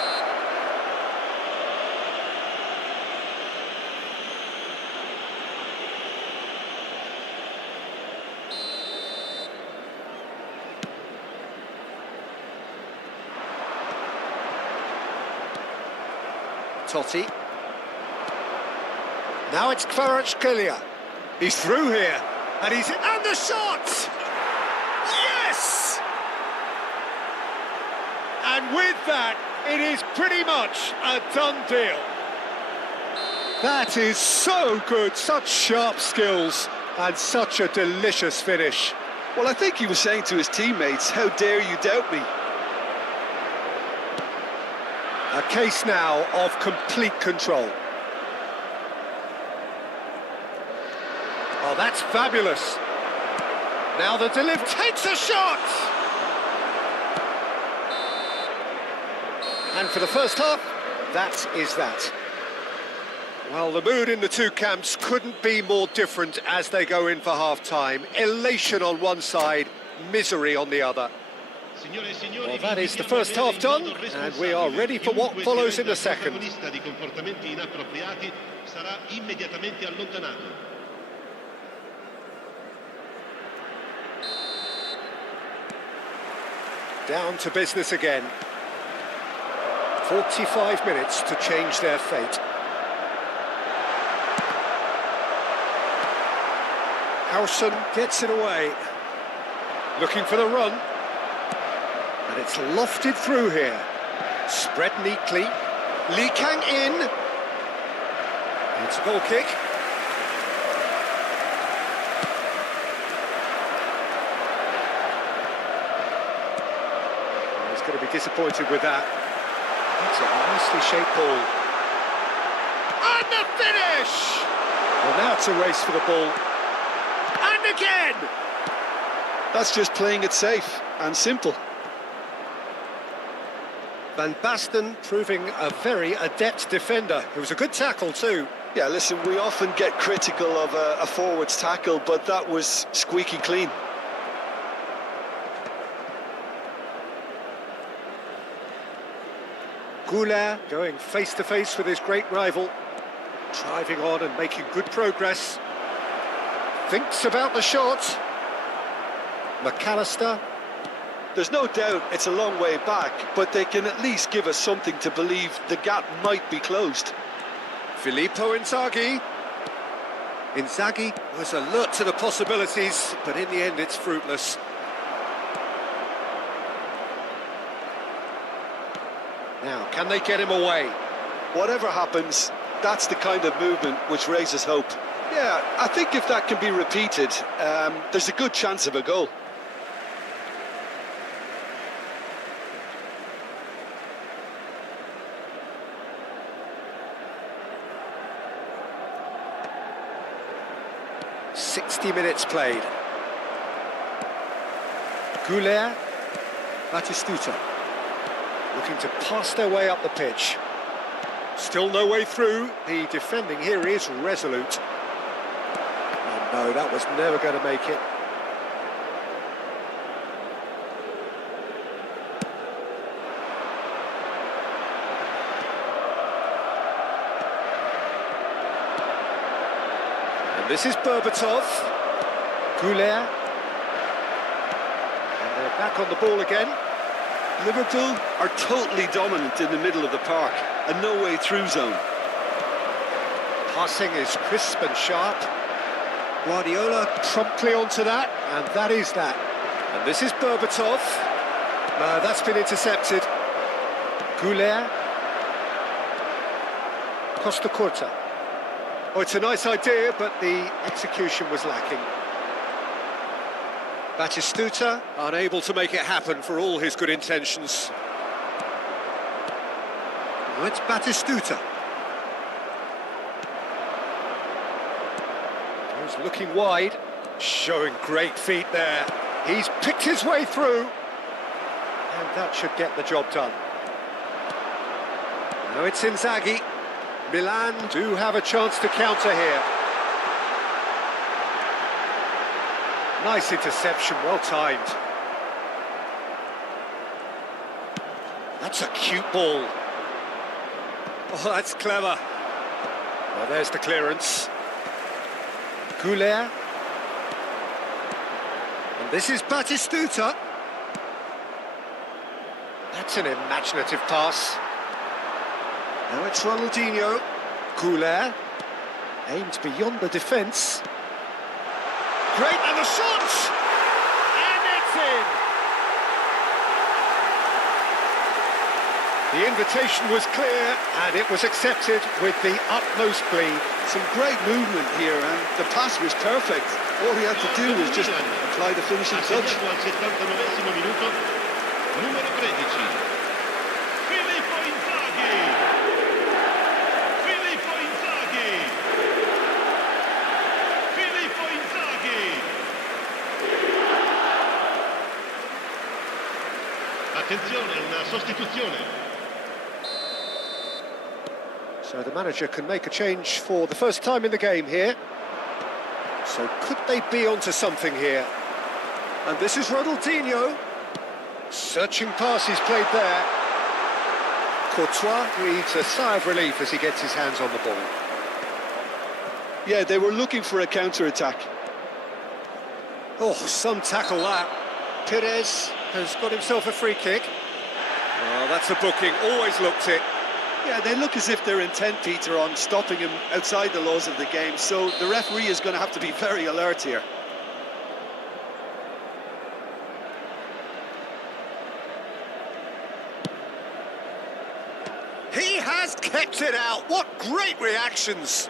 Totti. Now it's Kvaratskhelia. He's through here, and and the shot! Yes! And with that, it is pretty much a done deal. That is so good, such sharp skills, and such a delicious finish. Well, I think he was saying to his teammates, how dare you doubt me? A case now of complete control. Oh, that's fabulous. Now the delivery takes a shot! And for the first half, that is that. Well, the mood in the two camps couldn't be more different as they go in for half-time. Elation on one side, misery on the other. Well, that is the first half done, and we are ready for what follows in the second. Down to business again. 45 minutes to change their fate. Howson gets it away. Looking for the run. And it's lofted through here. Spread neatly. Lee Kang in. It's a goal kick. He's going to be disappointed with that. That's a nicely shaped ball. And the finish! Well, now it's a race for the ball. And again! That's just playing it safe and simple. Van Basten proving a very adept defender. It was a good tackle too. Yeah, listen, we often get critical of a forward's tackle, but that was squeaky clean. Goulart going face-to-face with his great rival. Driving on and making good progress. Thinks about the shot. McAllister. There's no doubt it's a long way back, but they can at least give us something to believe the gap might be closed. Filippo Inzaghi. Inzaghi was alert to the possibilities, but in the end it's fruitless. Now, can they get him away? Whatever happens, that's the kind of movement which raises hope. Yeah, I think if that can be repeated, there's a good chance of a goal. Minutes played. Goulet, Batistuta, looking to pass their way up the pitch. Still no way through. The defending here is resolute. Oh no, that was never going to make it. And this is Berbatov. Goulet. And they're back on the ball again. Liverpool are totally dominant in the middle of the park, a no-way through zone. Passing is crisp and sharp. Guardiola promptly onto that, and that is that. And this is Berbatov. No, that's been intercepted. Goulet. Costa Curta. Oh, it's a nice idea, but the execution was lacking. Batistuta, unable to make it happen for all his good intentions. Now it's Batistuta. He's looking wide, showing great feet there. He's picked his way through, and that should get the job done. Now it's Inzaghi. Milan do have a chance to counter here. Nice interception, well timed. That's a cute ball. Oh, that's clever. Well, there's the clearance. Goulet. And this is Batistuta. That's an imaginative pass. Now it's Ronaldinho. Goulet. Aimed beyond the defence. Great, and the shot! And it's in! The invitation was clear, and it was accepted with the utmost glee. Some great movement here, and the pass was perfect. All he had to do was just apply the finishing touch. Al 79esimo minuto, numero 13. Filippo Inzaghi! Filippo Inzaghi! Filippo Inzaghi! Attenzione, una sostituzione. So the manager can make a change for the first time in the game here. So could they be onto something here? And this is Ronaldinho. Searching pass he's played there. Courtois breathes a sigh of relief as he gets his hands on the ball. Yeah, they were looking for a counter-attack. Oh, some tackle that. Perez has got himself a free kick. Well, that's a booking, always looked it. Yeah, they look as if they're intent, Peter, on stopping him outside the laws of the game, so the referee is going to have to be very alert here. He has kept it out. What great reactions.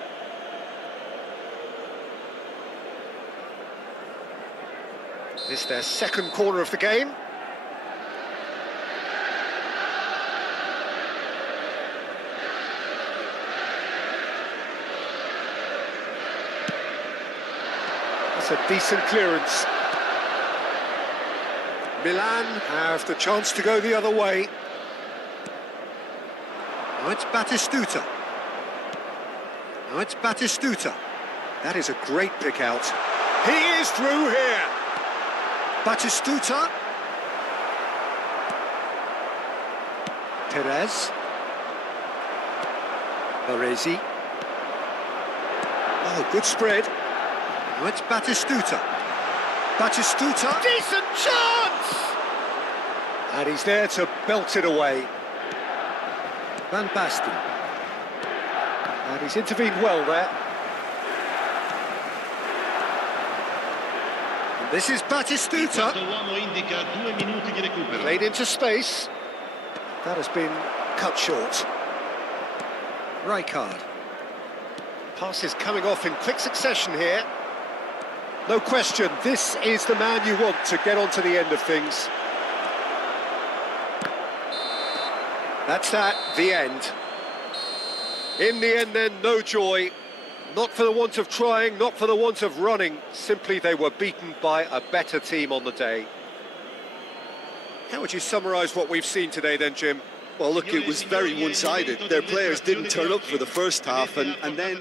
This is their second corner of the game. That's a decent clearance. Milan have the chance to go the other way. Now it's Batistuta. Now it's Batistuta. That is a great pick out. He is through here. Batistuta. Perez. Baresi. Oh, good spread. Now it's Batistuta. Batistuta. Decent chance! And he's there to belt it away. Van Basten. And he's intervened well there. And this is Batistuta. Uomo indica 2 minuti di recupero. Played into space. That has been cut short. Rijkaard. Passes coming off in quick succession here. No question, this is the man you want to get on to the end of things. That's that, the end. In the end then, no joy. Not for the want of trying, not for the want of running. Simply they were beaten by a better team on the day. How would you summarise what we've seen today then, Jim? Well, look, it was very one-sided. Their players didn't turn up for the first half, and then...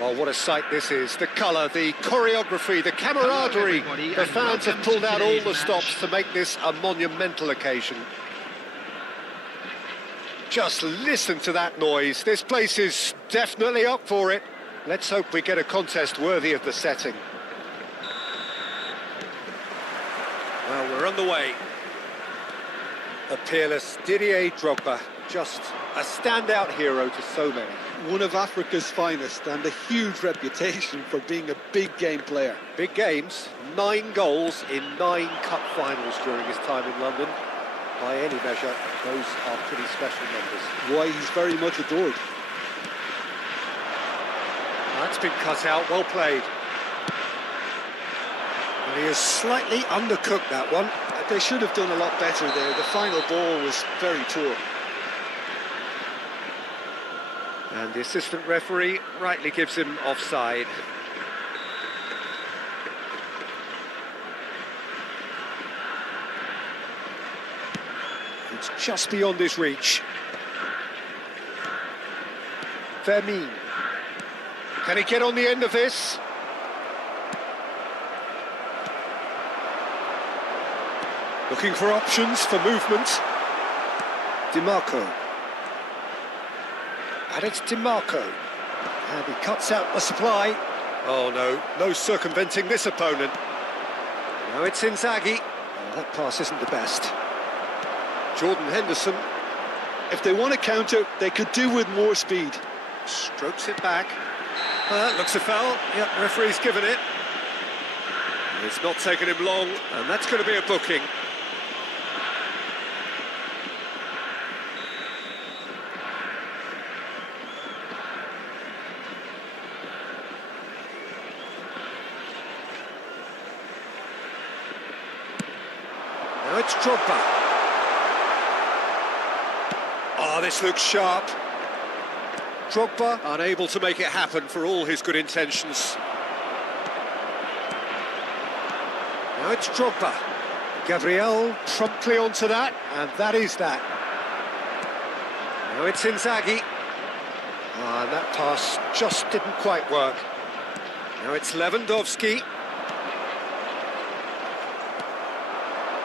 Well, what a sight this is. The colour, the choreography, the camaraderie. The fans have pulled out all the stops to make this a monumental occasion. Just listen to that noise. This place is definitely up for it. Let's hope we get a contest worthy of the setting. Well, we're underway. The peerless Didier Drogba, just a standout hero to so many. One of Africa's finest and a huge reputation for being a big game player. Big games, 9 goals in 9 cup finals during his time in London. By any measure, those are pretty special numbers. Why, he's very much adored. That's been cut out, well played. And he has slightly undercooked that one. They should have done a lot better there. The final ball was very poor. And the assistant referee rightly gives him offside. It's just beyond his reach. Vermin. Can he get on the end of this? Looking for options for movement. DiMarco. And it's DiMarco. And he cuts out the supply. Oh no, no circumventing this opponent. Now it's Inzaghi. Oh, that pass isn't the best. Jordan Henderson. If they want to counter, they could do with more speed. Strokes it back. Looks a foul. Yep, referee's given it. It's not taken him long, and that's going to be a booking. Now it's Drogba. Oh, this looks sharp. Drogba unable to make it happen for all his good intentions. Now it's Drogba. Gabriel promptly onto that, and that is that. Now it's Inzaghi. And that pass just didn't quite work. Now it's Lewandowski.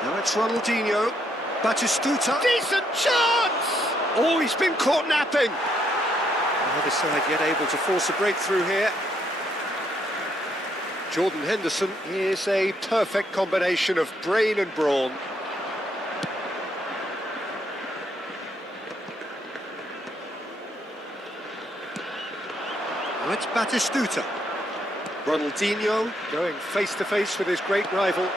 Now it's Ronaldinho. Batistuta. Decent chance! Oh, he's been caught napping. Neither side yet able to force a breakthrough here. Jordan Henderson is a perfect combination of brain and brawn. Now it's Batistuta. Ronaldinho going face-to-face with his great rival.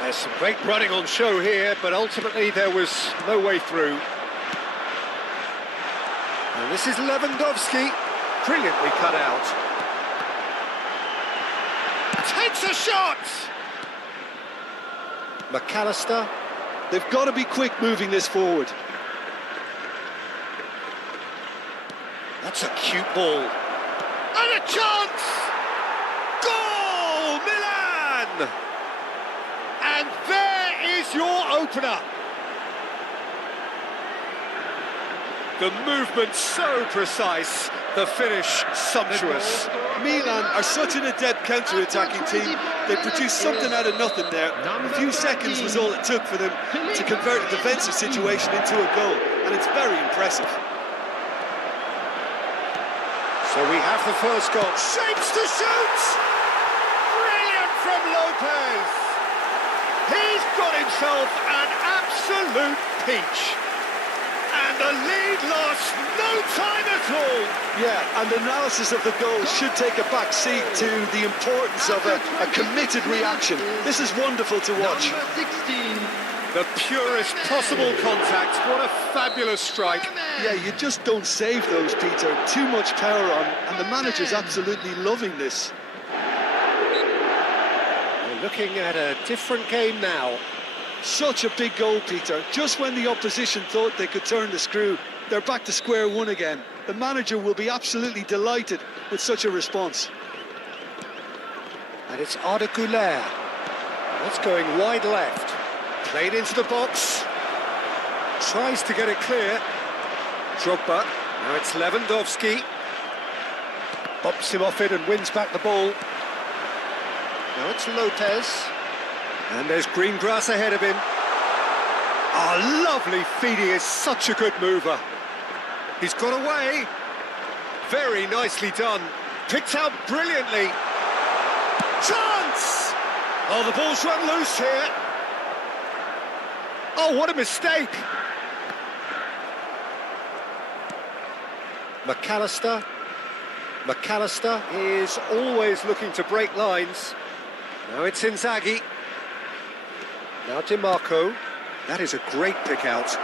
There's some great running on show here, but ultimately there was no way through. And this is Lewandowski, brilliantly cut out. Takes a shot! McAllister. They've got to be quick moving this forward. That's a cute ball. And a chance! Goal, Milan! And there is your opener. The movement so precise, the finish sumptuous. Milan are such an adept counter-attacking team. They produced something out of nothing there. A few seconds was all it took for them to convert a defensive situation into a goal, and it's very impressive. So we have the first goal. Shapes to shoot! Brilliant from Lopez! He's got himself an absolute peach. And the lead lost no time at all. Yeah, and analysis of the goal should take a back seat to the importance of a committed reaction. This is wonderful to watch. Number 16. The purest possible contact. What a fabulous strike. Yeah, you just don't save those, Peter. Too much power on, and the manager's absolutely loving this. We're looking at a different game now. Such a big goal, Peter. Just when the opposition thought they could turn the screw, they're back to square one again. The manager will be absolutely delighted with such a response. And it's Arda Güler. That's going wide left. Played into the box. Tries to get it clear. Drogba. Now it's Lewandowski. Bumps him off it and wins back the ball. Now it's Lopez. And there's green grass ahead of him. Oh, lovely feed. He is such a good mover. He's got away. Very nicely done. Picked out brilliantly. Chance! Oh, the ball's run loose here. Oh, what a mistake. McAllister. McAllister is always looking to break lines. Now it's Inzaghi. Now DiMarco. That is a great pick out.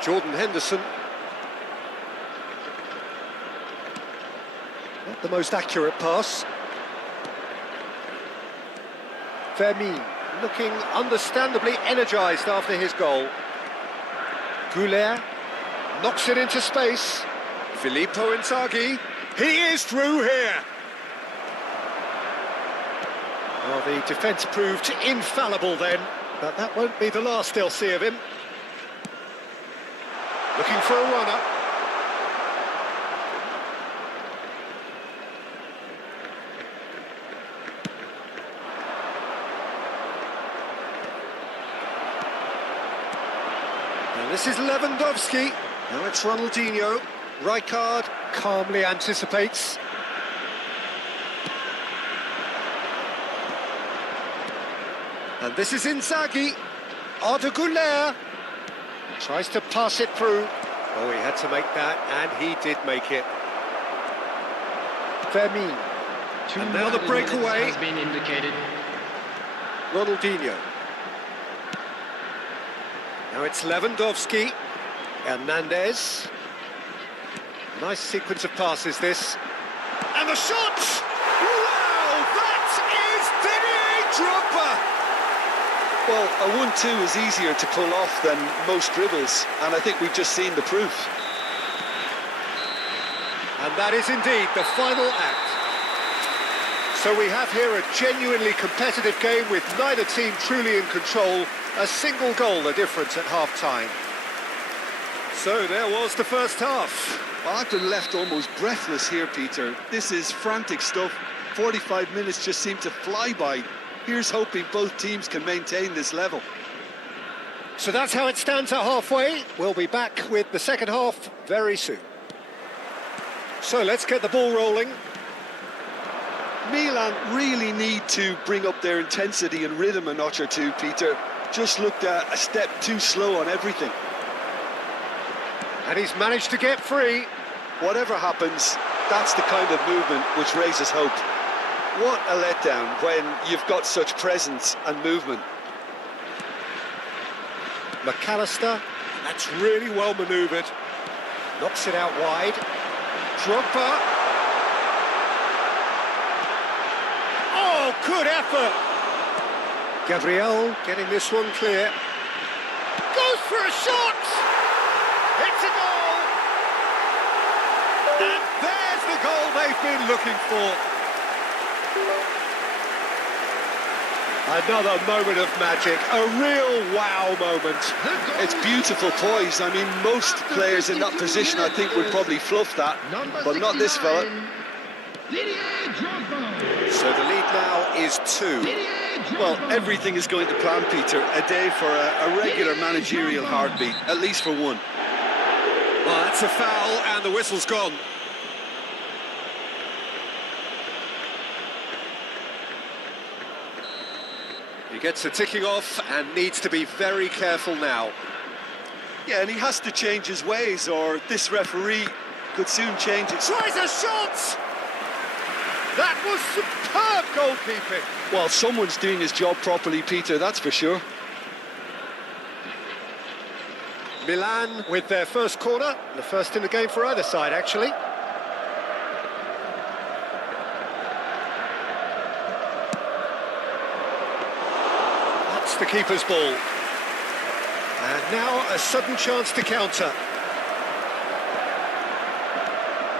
Jordan Henderson. Not the most accurate pass. Vermin looking understandably energised after his goal. Goulet knocks it into space. Filippo Inzaghi. He is through here. Well, the defence proved infallible then, but that won't be the last they'll see of him. Looking for a runner. And this is Lewandowski. Now it's Ronaldinho. Rijkaard calmly anticipates. And this is Inzaghi. Arda Güler tries to pass it through. Oh, he had to make that, and he did make it. Fermin. And now the breakaway. Has been indicated. Ronaldinho. Now it's Lewandowski. Hernandez. Nice sequence of passes, this. And the shot! Wow, that is Didier Drogba! Well, a 1-2 is easier to pull off than most dribbles, and I think we've just seen the proof. And that is indeed the final act. So we have here a genuinely competitive game with neither team truly in control. A single goal the difference at half-time. So there was the first half. Well, I've been left almost breathless here, Peter. This is frantic stuff. 45 minutes just seem to fly by. Here's hoping both teams can maintain this level. So that's how it stands at halfway. We'll be back with the second half very soon. So let's get the ball rolling. Milan really need to bring up their intensity and rhythm a notch or two, Peter. Just looked a step too slow on everything. And he's managed to get free. Whatever happens, that's the kind of movement which raises hope. What a letdown when you've got such presence and movement. McAllister, that's really well manoeuvred. Knocks it out wide. Drogba. Oh, good effort. Gabriel getting this one clear. Goes for a shot. It's a goal. And there's the goal they've been looking for. Another moment of magic, a real wow moment. It's beautiful poise. I mean, most players in that position, I think, would probably fluff that, but not this fella. So the lead now is 2. Well, everything is going to plan, Peter. A day for a regular managerial heartbeat, at least for one. Well, that's a foul, and the whistle's gone. He gets the ticking off and needs to be very careful now. Yeah, and he has to change his ways, or this referee could soon change it. Tries a shot! That was superb goalkeeping. Well, someone's doing his job properly, Peter, that's for sure. Milan with their first corner, the first in the game for either side, actually. That's the keeper's ball. And now a sudden chance to counter.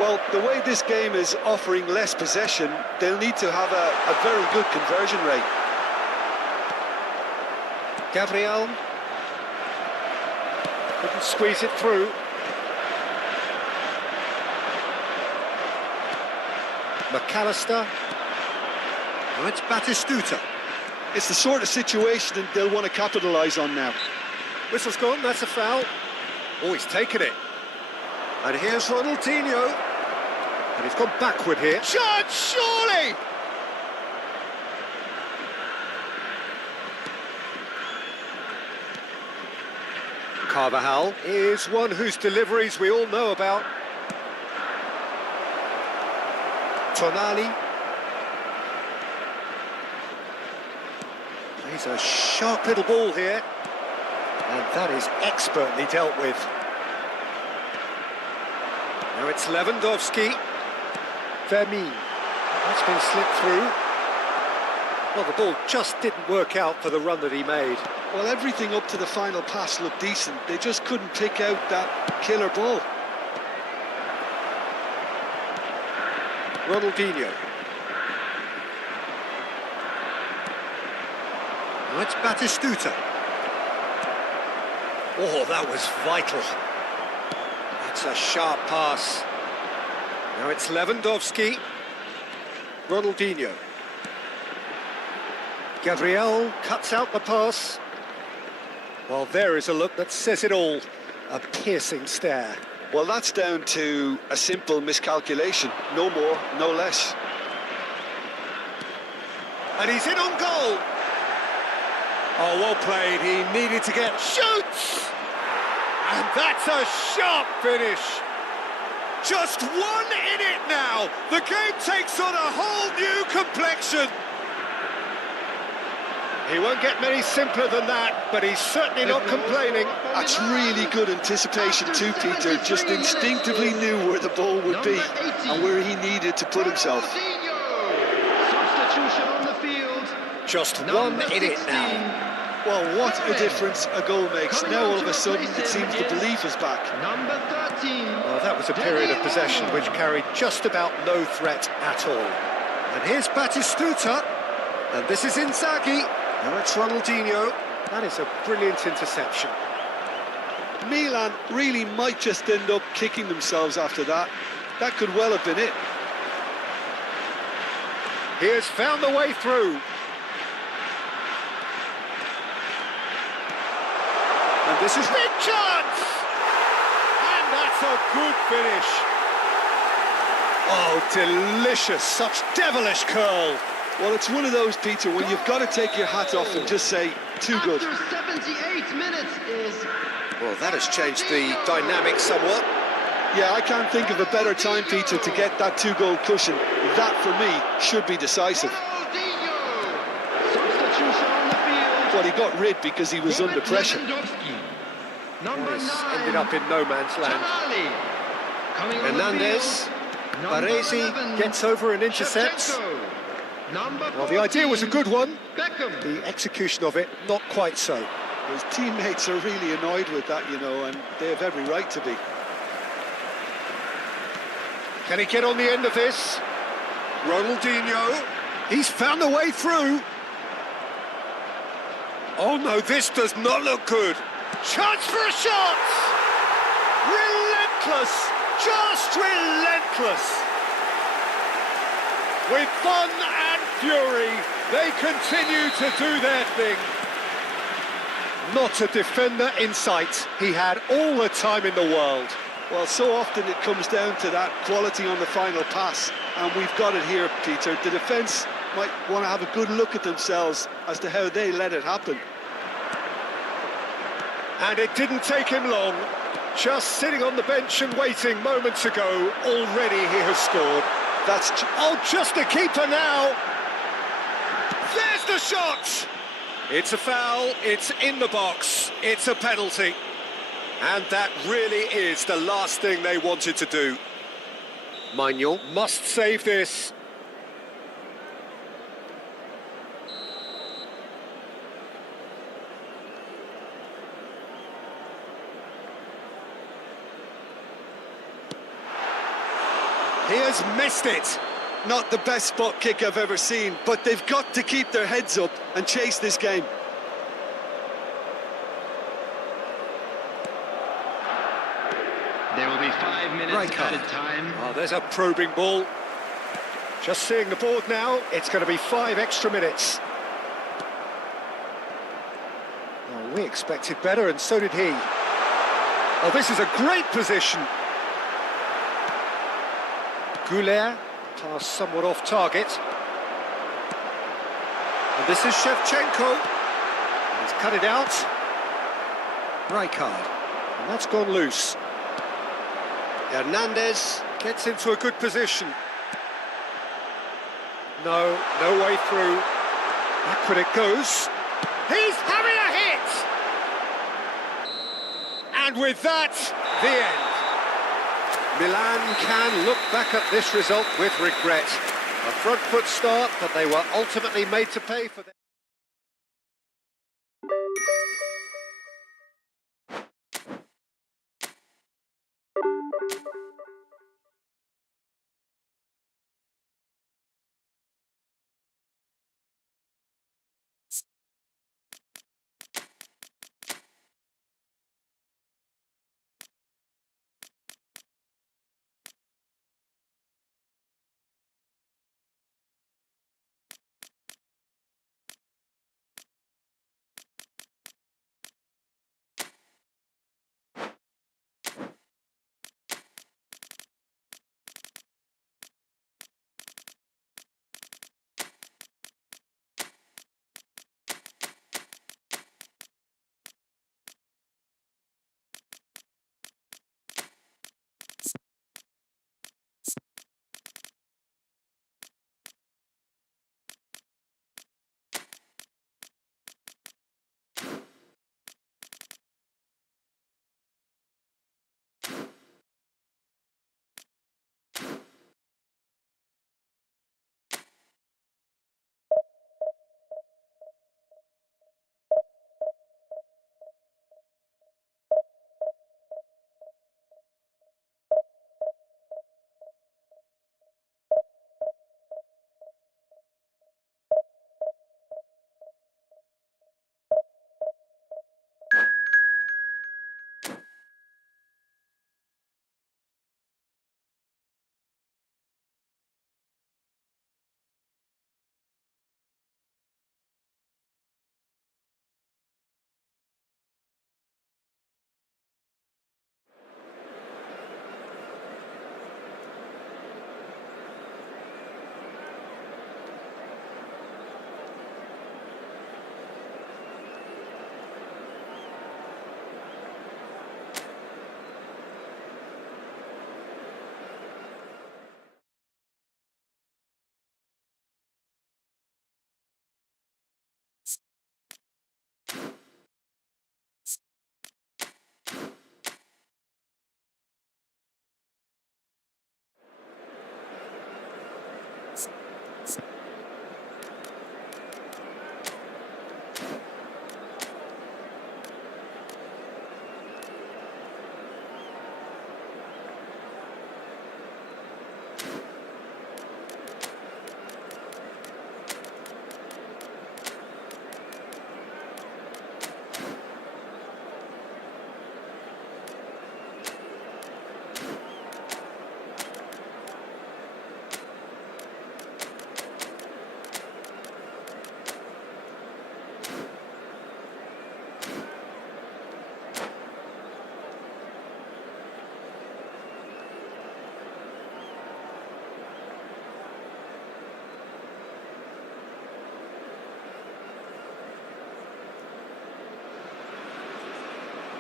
Well, the way this game is offering less possession, they'll need to have a very good conversion rate. Gabriel couldn't squeeze it through. McAllister. Oh, it's Batistuta. It's the sort of situation that they'll want to capitalise on now. Whistle's gone, that's a foul. Oh, he's taken it. And here's Ronaldinho. And he's gone backward here. Shot, surely! Carvajal is one whose deliveries we all know about. Tonali. Plays a sharp little ball here. And that is expertly dealt with. Now it's Lewandowski. Fermin. That's been slipped through. Well, the ball just didn't work out for the run that he made. Well, everything up to the final pass looked decent. They just couldn't pick out that killer ball. Ronaldinho. Now it's Batistuta. Oh, that was vital. That's a sharp pass. Now it's Lewandowski. Ronaldinho. Gabriel cuts out the pass. Well, there is a look that says it all. A piercing stare. Well, that's down to a simple miscalculation. No more, no less. And he's in on goal. Oh, well played. He needed to get... Shoots! And that's a sharp finish. Just one in it now. The game takes on a whole new complexion. He won't get many simpler than that, but he's certainly not complaining. That's really good anticipation too, Peter. Just instinctively knew where the ball would be and where he needed to put himself. Substitution on the field. Just one in it now. Well, what a difference a goal makes. Now all of a sudden it seems the belief is back. Number 13. Well, that was a period of possession which carried just about no threat at all. And here's Batistuta, and this is Inzaghi. Now it's Ronaldinho. That is a brilliant interception. Milan really might just end up kicking themselves after that. That could well have been it. He has found the way through. And this is big chance! And that's a good finish. Oh, delicious, such devilish curl. Well, it's one of those, Peter, when you've got to take your hat off and just say, too good. After 78 minutes is... Well, that has changed the dynamic somewhat. Yeah, I can't think of a better time, Peter, to get that two-goal cushion. That, for me, should be decisive. Ronaldinho. Substitution on the field. Well, he got rid because he was under pressure. Number 9. Ended up in no man's land. Tonali. Coming on Hernandez. the field. Number Baresi 11. gets over and intercepts. Shevchenko. Number 14. Well, the idea was a good one. Beckham. The execution of it, not quite so. His teammates are really annoyed with that, you know, and they have every right to be. Can he get on the end of this? Ronaldinho. He's found a way through. Oh no, this does not look good. Chance for a shot! Relentless! Just relentless! With fun and fury, they continue to do their thing. Not a defender in sight. He had all the time in the world. Well, so often it comes down to that quality on the final pass, and we've got it here, Peter. The defence might want to have a good look at themselves as to how they let it happen. And it didn't take him long. Just sitting on the bench and waiting moments ago, already he has scored. Oh, just a keeper now. There's the shot. It's a foul, it's in the box, it's a penalty. And that really is the last thing they wanted to do. Maignan must save this. He has missed it. Not the best spot kick I've ever seen, but they've got to keep their heads up and chase this game. There will be 5 minutes added time. Oh, there's a probing ball. Just seeing the board now, it's going to be 5 extra minutes. Oh, we expected better, and so did he. Oh, this is a great position. Goulet, pass somewhat off target. And this is Shevchenko. He's cut it out. Rijkaard. And that's gone loose. Hernandez gets into a good position. No way through. Backward it goes. He's having a hit! And with that, the end. Milan can look back at this result with regret. A front foot start, but they were ultimately made to pay for their...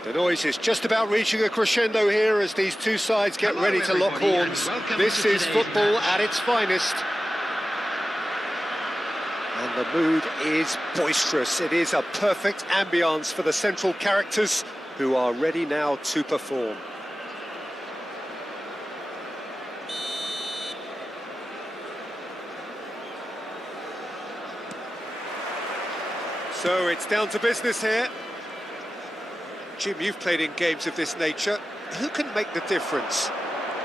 The noise is just about reaching a crescendo here as these two sides get ready to lock horns. This is football at its finest. And the mood is boisterous. It is a perfect ambience for the central characters who are ready now to perform. So it's down to business here. Jim, you've played in games of this nature. Who can make the difference?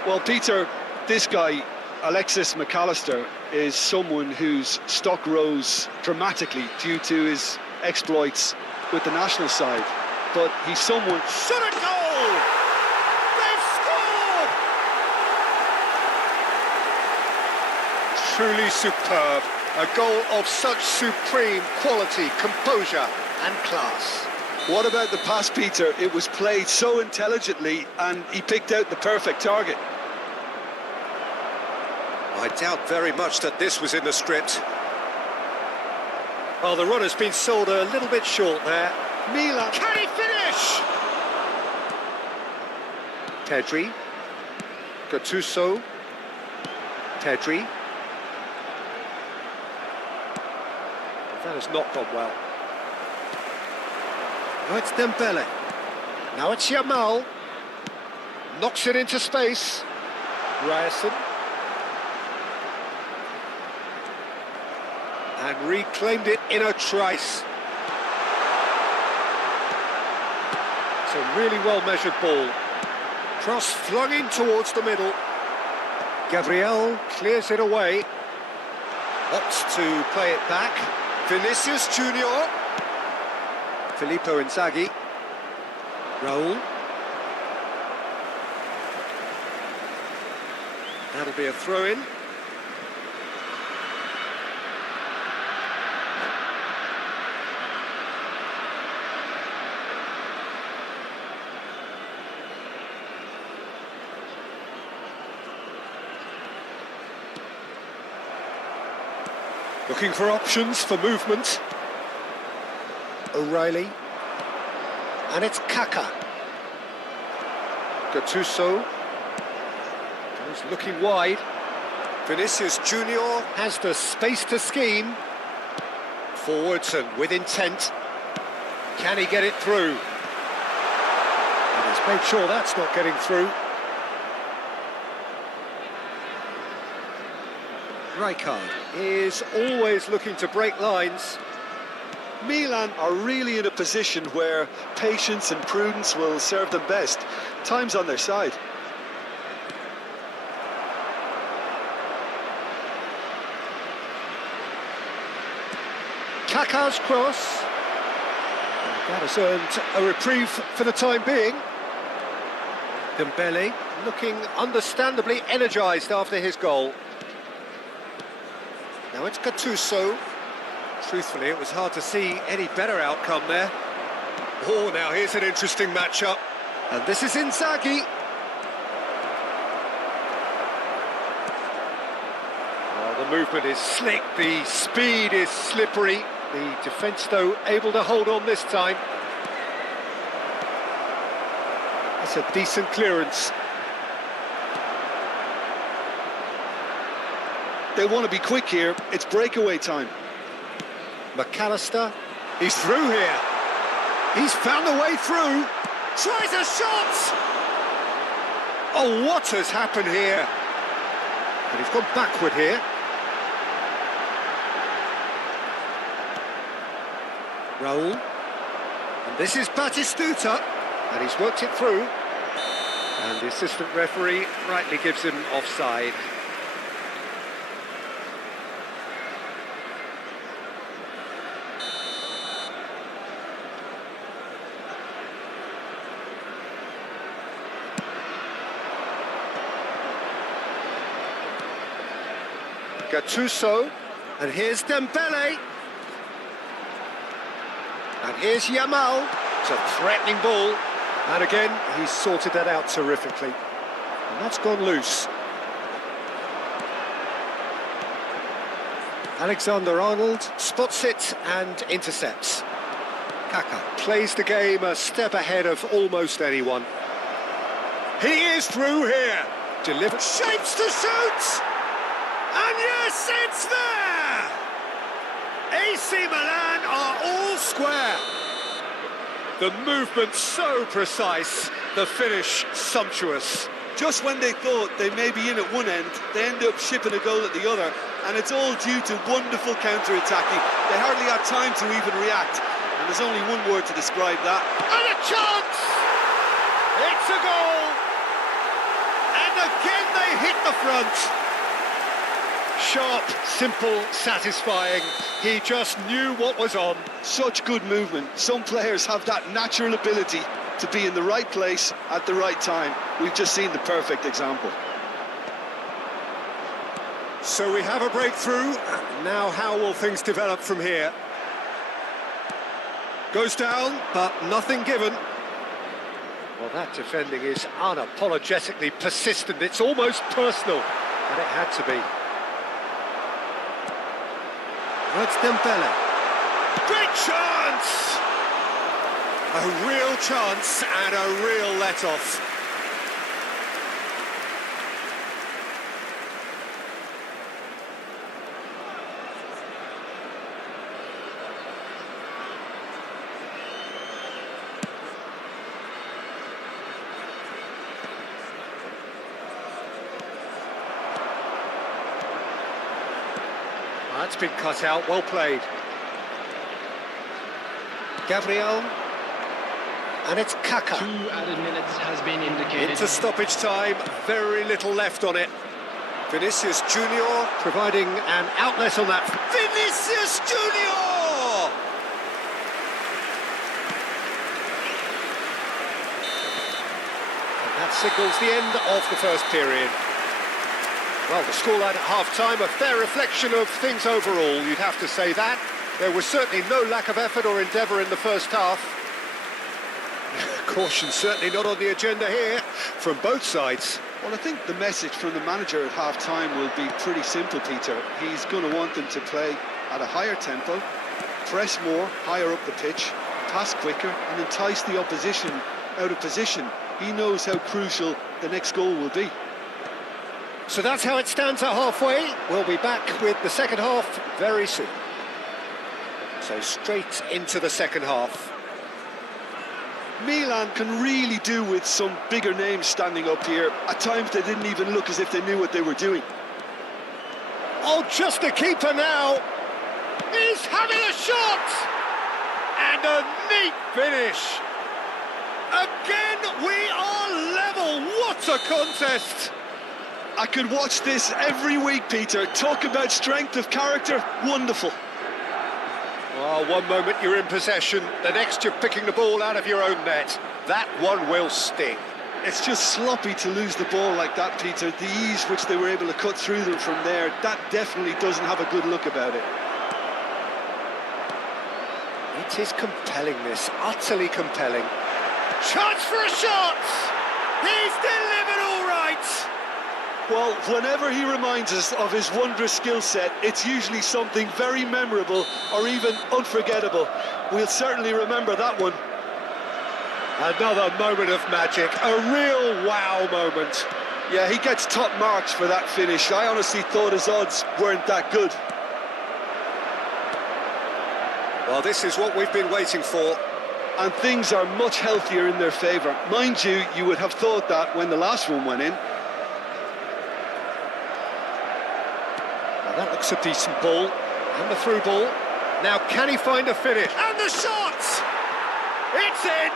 Well, Peter, this guy, Alexis McAllister, is someone whose stock rose dramatically due to his exploits with the national side. But he's someone... Shot a goal! They've scored! Truly superb. A goal of such supreme quality, composure and class. What about the pass, Peter? It was played so intelligently and he picked out the perfect target. I doubt very much that this was in the script. Well, the run has been sold a little bit short there. Milan, can he finish? Pedri, Gattuso, Pedri. That has not gone well. Now it's Dembele. Now it's Yamal. Knocks it into space. Ryerson. and reclaimed it in a trice. It's a really well-measured ball. Cross flung in towards the middle. Gabriel clears it away. Opts to play it back. Vinicius Junior. Filippo Inzaghi. Raul. That'll be a throw-in. Looking for options for movement. O'Reilly. And it's Kaka. Gattuso. He's looking wide. Vinicius Junior has the space to scheme. Forwards and with intent. Can he get it through? And he's made sure that's not getting through. Rijkaard is always looking to break lines. Milan are really in a position where patience and prudence will serve them best. Time's on their side. Kaka's cross. That has earned a reprieve for the time being. Dembele looking understandably energised after his goal. Now it's Gattuso. Truthfully, it was hard to see any better outcome there. Oh, now here's an interesting matchup. And this is Inzaghi. Oh, the movement is slick, the speed is slippery. The defence, though, able to hold on this time. That's a decent clearance. They want to be quick here. It's breakaway time. McAllister, he's through here. He's found a way through. Tries a shot! Oh, what has happened here? And he's gone backward here. Raul. And this is Batistuta. And he's worked it through. And the assistant referee rightly gives him offside. Gattuso, and here's Dembele, and here's Yamal. It's a threatening ball, and again he's sorted that out terrifically, and that's gone loose. Alexander-Arnold spots it and intercepts. Kaka plays the game a step ahead of almost anyone. He is through here. Delivered, shapes to shoot. And yes, it's there! AC Milan are all square. The movement so precise, the finish sumptuous. Just when they thought they may be in at one end, they end up shipping a goal at the other, and it's all due to wonderful counter-attacking. They hardly had time to even react, and there's only one word to describe that. And a chance! It's a goal! And again they hit the front. Sharp, simple, satisfying. He just knew what was on. Such good movement. Some players have that natural ability to be in the right place at the right time. We've just seen the perfect example. So we have a breakthrough. Now how will things develop from here? Goes down, but nothing given. Well, that defending is unapologetically persistent. It's almost personal, and it had to be. It's Dembele. Great chance! A real chance and a real let-off. That's been cut out, well played. Gabriel. And it's Kaka. 2 added minutes has been indicated. Into stoppage time, very little left on it. Vinicius Junior providing an outlet on that. Vinicius Junior! And that signals the end of the first period. Well, the scoreline at half-time, a fair reflection of things overall, you'd have to say that. There was certainly no lack of effort or endeavour in the first half. Caution certainly not on the agenda here from both sides. Well, I think the message from the manager at half-time will be pretty simple, Peter. He's going to want them to play at a higher tempo, press more, higher up the pitch, pass quicker, and entice the opposition out of position. He knows how crucial the next goal will be. So that's how it stands at halfway. We'll be back with the second half very soon. So straight into the second half. Milan can really do with some bigger names standing up here. At times they didn't even look as if they knew what they were doing. Oh, just the keeper now. He's having a shot! And a neat finish. Again, we are level. What a contest! I could watch this every week, Peter. Talk about strength of character. Wonderful. Well, one moment you're in possession, the next you're picking the ball out of your own net. That one will sting. It's just sloppy to lose the ball like that, Peter. The ease which they were able to cut through them from there, that definitely doesn't have a good look about it. It is compelling, this, utterly compelling. Chance for a shot! He's delivered all right! Well, whenever he reminds us of his wondrous skill set, it's usually something very memorable or even unforgettable. We'll certainly remember that one. Another moment of magic, a real wow moment. Yeah, he gets top marks for that finish. I honestly thought his odds weren't that good. Well, this is what we've been waiting for. And things are much healthier in their favour. Mind you, you would have thought that when the last one went in. That looks a decent ball, and the through ball. Now can he find a finish? And the shot! It's in!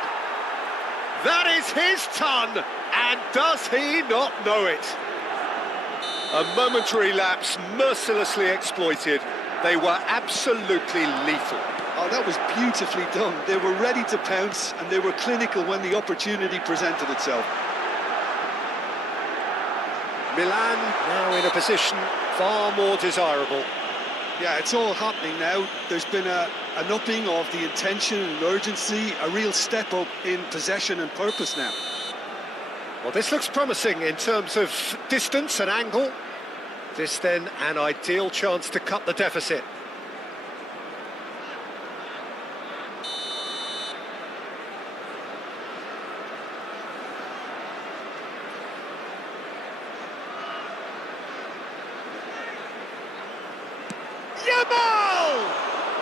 That is his ton, and does he not know it? A momentary lapse, mercilessly exploited. They were absolutely lethal. Oh, that was beautifully done. They were ready to pounce, and they were clinical when the opportunity presented itself. Milan now in a position far more desirable. Yeah, it's all happening now. There's been an upping of the intention and urgency, a real step up in possession and purpose now. Well, this looks promising in terms of distance and angle. This then an ideal chance to cut the deficit.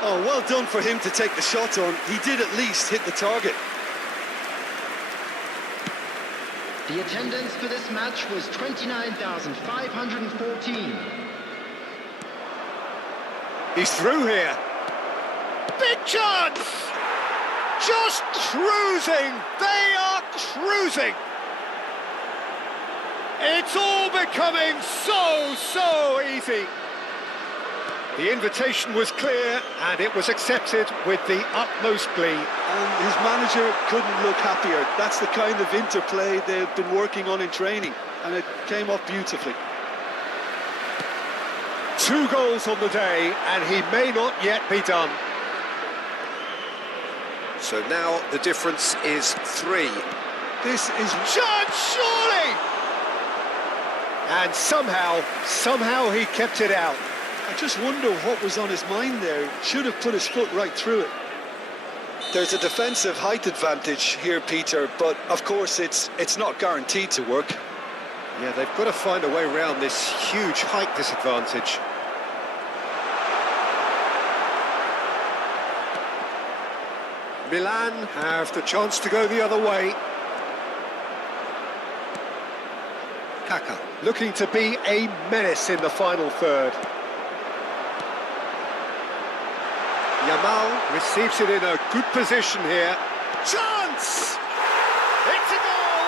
Oh, well done for him to take the shot on. He did at least hit the target. The attendance for this match was 29,514. He's through here. Big chance! Just cruising! They are cruising! It's all becoming so easy. The invitation was clear and it was accepted with the utmost glee. And his manager couldn't look happier. That's the kind of interplay they've been working on in training, and it came off beautifully. 2 goals on the day and he may not yet be done. So now the difference is 3. This is... Chance, surely! And somehow he kept it out. I just wonder what was on his mind there. Should have put his foot right through it. There's a defensive height advantage here, Peter, but of course it's not guaranteed to work. Yeah, they've got to find a way around this huge height disadvantage. Milan have the chance to go the other way. Kaka looking to be a menace in the final third. Yamal receives it in a good position here. Chance! It's a goal!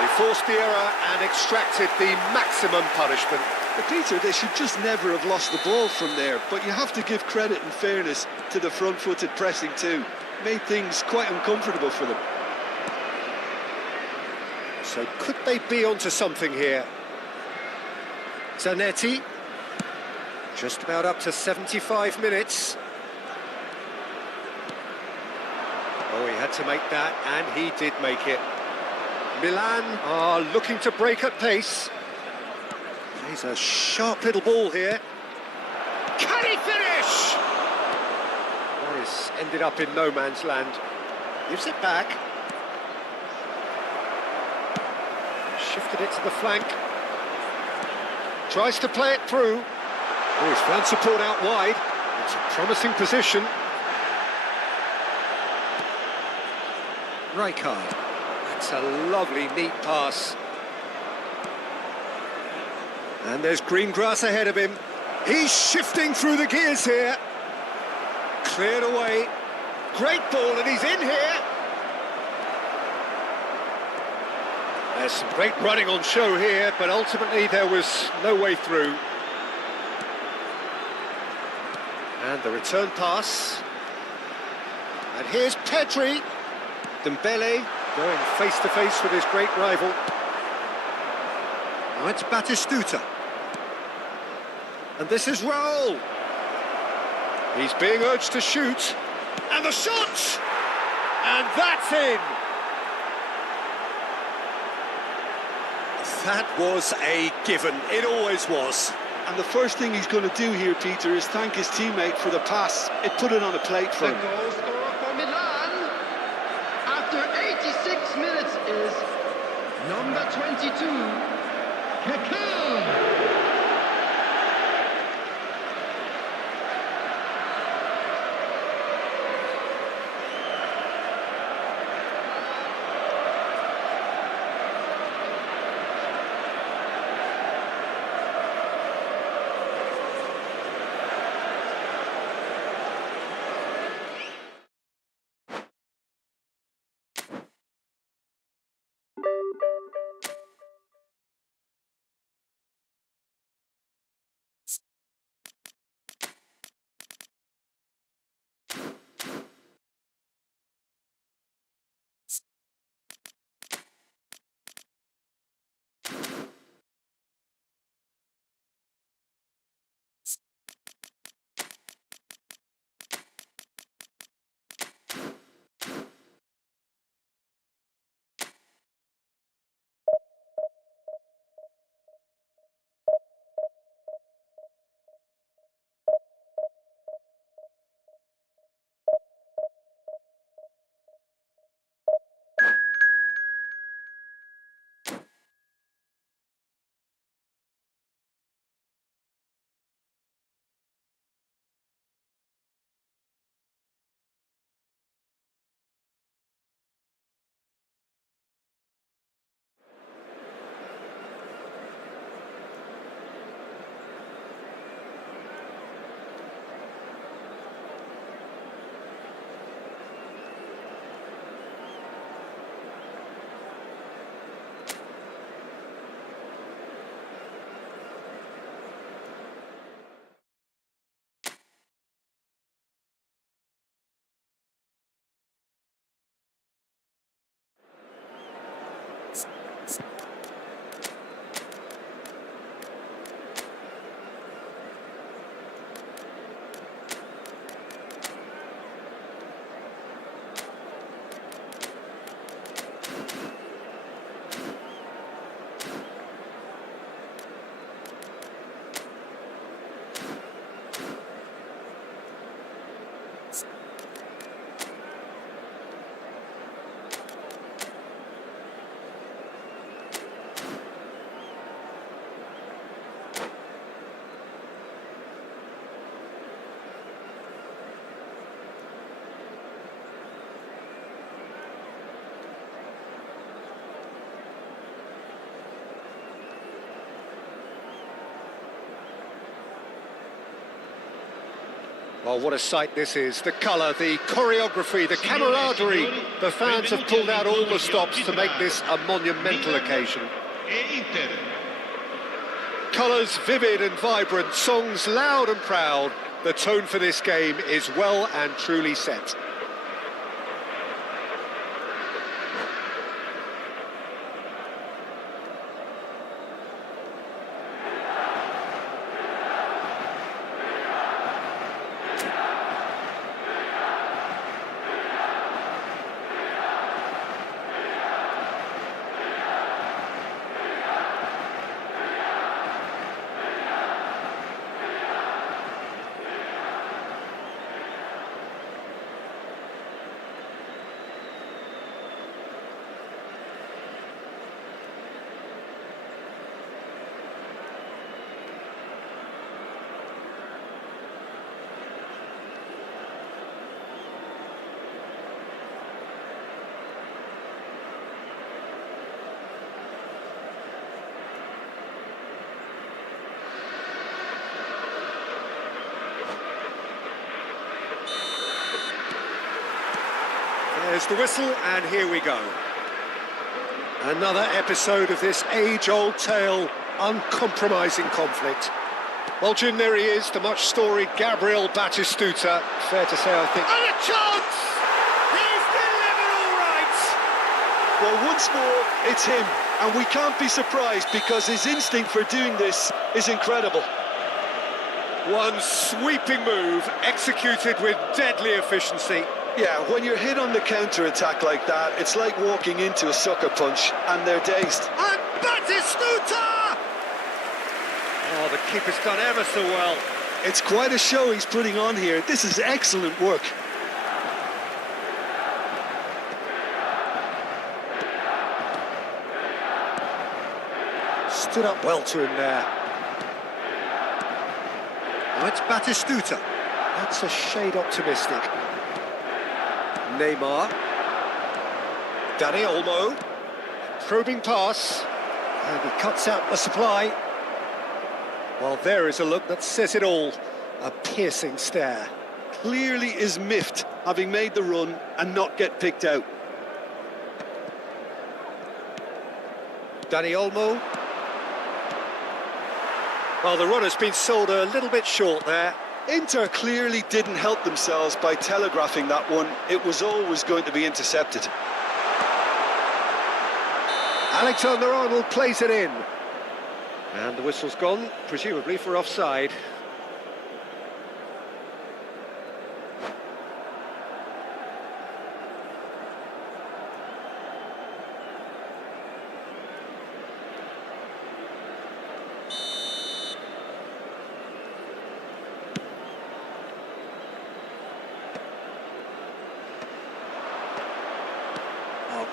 They forced the error and extracted the maximum punishment. But Peter, they should just never have lost the ball from there, but you have to give credit and fairness to the front-footed pressing too. Made things quite uncomfortable for them. So could they be onto something here? Zanetti, just about up to 75 minutes. Oh, he had to make that, and he did make it. Milan are looking to break at pace. Plays a sharp little ball here. Can he finish? That is ended up in no man's land. Gives it back. Shifted it to the flank. Tries to play it through. Oh, he's found support out wide. It's a promising position. Rijkaard. That's a lovely, neat pass. And there's green grass ahead of him. He's shifting through the gears here. Cleared away. Great ball, and he's in here. There's some great running on show here, but ultimately there was no way through. And the return pass. And here's Pedri. Dembele going face-to-face with his great rival. Now it's Batistuta. And this is Raul. He's being urged to shoot. And the shot! And that's in! That was a given. It always was. And the first thing he's going to do here, Peter, is thank his teammate for the pass. It put it on a plate for The him. goal scorer for Milan after 86 minutes is number 22, Kaká. Well, what a sight this is. The colour, the choreography, the camaraderie. The fans have pulled out all the stops to make this a monumental occasion. Colours vivid and vibrant, songs loud and proud. The tone for this game is well and truly set. There's the whistle, and here we go. Another episode of this age-old tale, uncompromising conflict. Well, Jim, there he is, the much-storied Gabriel Batistuta. Fair to say, I think. And a chance! He's delivered all right! Well, once more, it's him. And we can't be surprised because his instinct for doing this is incredible. One sweeping move, executed with deadly efficiency. Yeah, when you're hit on the counter-attack like that, it's like walking into a sucker punch, and they're dazed. And Batistuta! Oh, the keeper's done ever so well. It's quite a show he's putting on here. This is excellent work. Stood up well to him there. Now it's Batistuta. That's a shade optimistic. Neymar. Dani Olmo. Probing pass. And he cuts out the supply. Well, there is a look that says it all. A piercing stare. Clearly is miffed, having made the run and not get picked out. Dani Olmo. Well, the run has been sold a little bit short there. Inter clearly didn't help themselves by telegraphing that one. It was always going to be intercepted. Alexander-Arnold plays it in. And the whistle's gone, presumably for offside.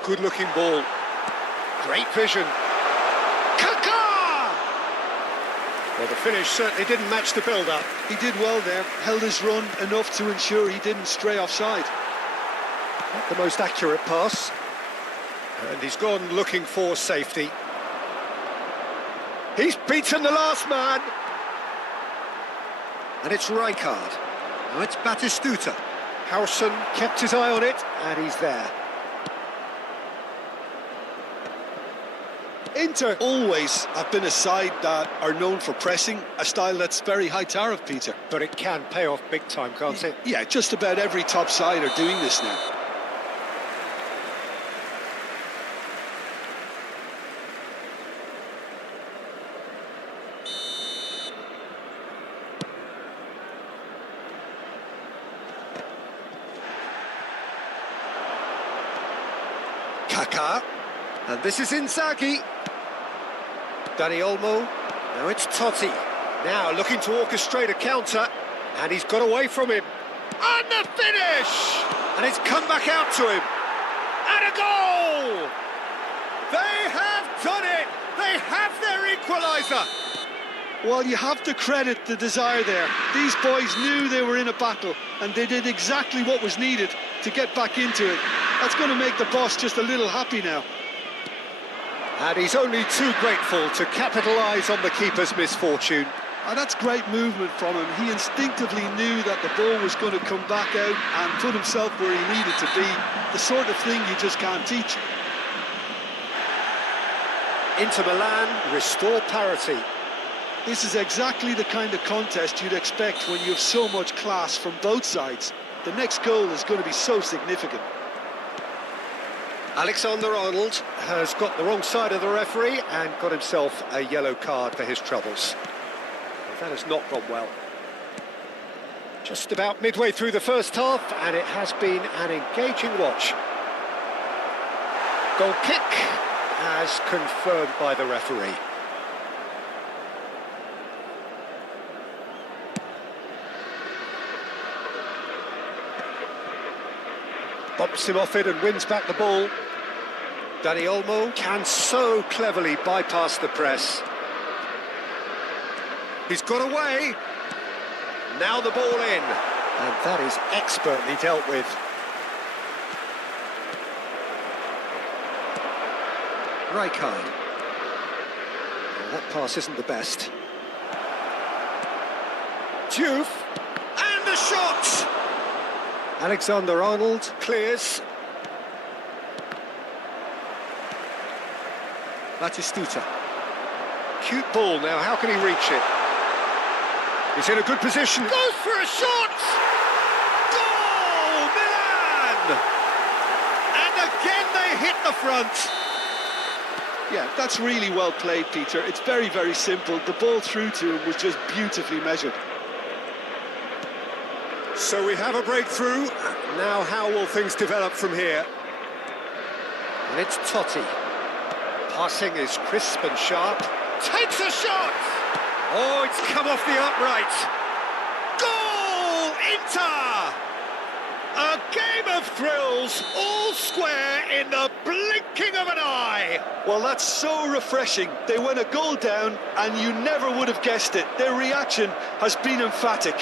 Good-looking ball. Great vision. Kaká! Well, the finish certainly didn't match the build-up. He did well there, held his run enough to ensure he didn't stray offside. Not the most accurate pass. And he's gone looking for safety. He's beaten the last man. And it's Rijkaard. Now it's Batistuta. Howson kept his eye on it, and he's there. Inter always have been a side that are known for pressing, a style that's very high tariff, Peter. But it can pay off big time, can't it? Yeah, just about every top side are doing this now. Kaká. And this is Inzaghi. Dani Olmo. Now it's Totti. Now looking to orchestrate a counter. And he's got away from him. And the finish! And it's come back out to him. And a goal! They have done it! They have their equaliser! Well, you have to credit the desire there. These boys knew they were in a battle, and they did exactly what was needed to get back into it. That's going to make the boss just a little happy now. And he's only too grateful to capitalise on the keeper's misfortune. That's great movement from him. He instinctively knew that the ball was going to come back out and put himself where he needed to be. The sort of thing you just can't teach. Inter Milan restore parity. This is exactly the kind of contest you'd expect when you have so much class from both sides. The next goal is going to be so significant. Alexander-Arnold has got the wrong side of the referee and got himself a yellow card for his troubles. That has not gone well. Just about midway through the first half, and it has been an engaging watch. Goal kick, as confirmed by the referee. Bumps him off it and wins back the ball. Dani Olmo can so cleverly bypass the press. He's got away. Now the ball in. And that is expertly dealt with. Rijkaard. Well, that pass isn't the best. Diouf. And the shot! Alexander-Arnold clears. Batistuta. Cute ball now, how can he reach it? He's in a good position. Goes for a shot! Goal! Milan! And again they hit the front. Yeah, that's really well played, Peter. It's very, very simple. The ball through to him was just beautifully measured. So we have a breakthrough. Now how will things develop from here? And it's Totti. Passing is crisp and sharp. Takes a shot! Oh, it's come off the upright. Goal! Inter! A game of thrills, all square in the blinking of an eye. Well, that's so refreshing. They went a goal down and you never would have guessed it. Their reaction has been emphatic.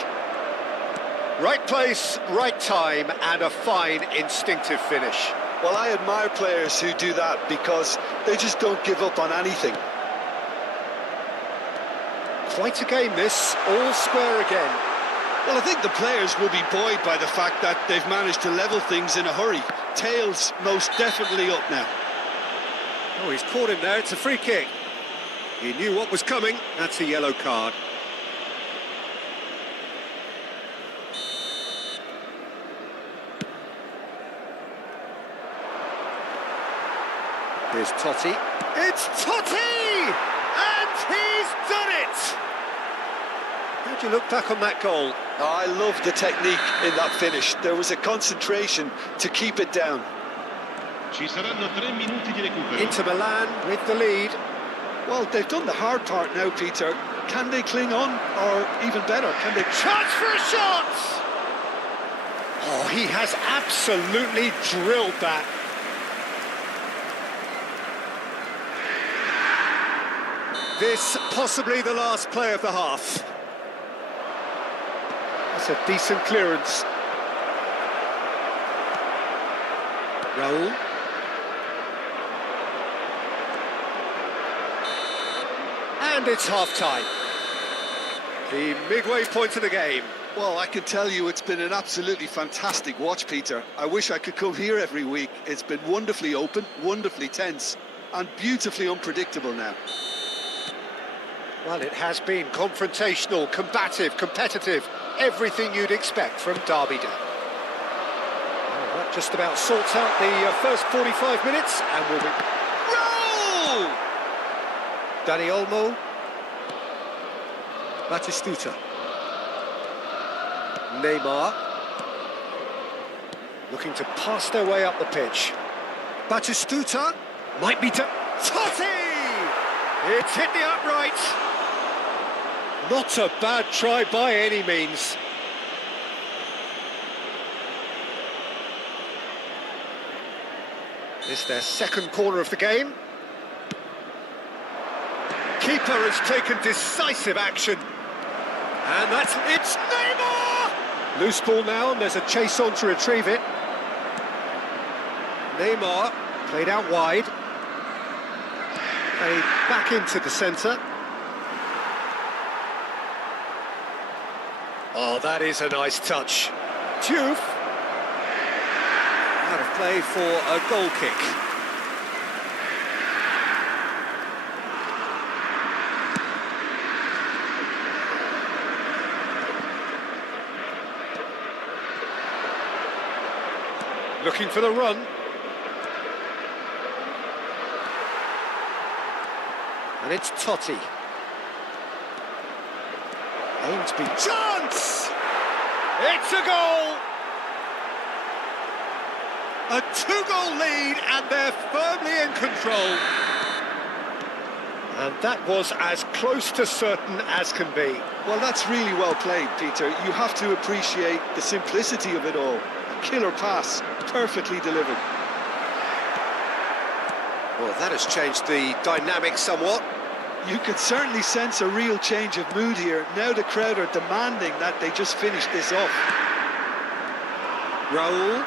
Right place, right time, and a fine instinctive finish. Well, I admire players who do that because they just don't give up on anything. Quite a game this, all square again. Well, I think the players will be buoyed by the fact that they've managed to level things in a hurry. Tails most definitely up now. Oh, he's caught him there, it's a free kick. He knew what was coming, that's a yellow card. Here's Totti. It's Totti! And he's done it! How'd you look back on that goal? Oh, I love the technique in that finish. There was a concentration to keep it down. Ci saranno 3 minuti di recupero. Inter Milan with the lead. Well, they've done the hard part now, Peter. Can they cling on? Or even better, can they... Chance for a shot! Oh, he has absolutely drilled that. This possibly the last play of the half. That's a decent clearance. Raul. And it's half-time. The midway point of the game. Well, I can tell you it's been an absolutely fantastic watch, Peter. I wish I could come here every week. It's been wonderfully open, wonderfully tense, and beautifully unpredictable now. Well, it has been confrontational, combative, competitive, everything you'd expect from Derby Day. Well, that just about sorts out the first 45 minutes, and we'll be... Roll! Dani Olmo. Batistuta. Neymar. Looking to pass their way up the pitch. Batistuta. Might be... Totti! It's hit the upright. Not a bad try by any means. It's their second corner of the game. Keeper has taken decisive action. And it's Neymar! Loose ball now, and there's a chase on to retrieve it. Neymar played out wide. Played back into the centre. Oh, that is a nice touch. Diouf. Out of play for a goal kick. Looking for the run. And it's Totti. Aimed to be chance! It's a goal! A two-goal lead and they're firmly in control. And that was as close to certain as can be. Well, that's really well played, Peter. You have to appreciate the simplicity of it all. A killer pass, perfectly delivered. Well, that has changed the dynamic somewhat. You could certainly sense a real change of mood here. Now the crowd are demanding that they just finish this off. Raul,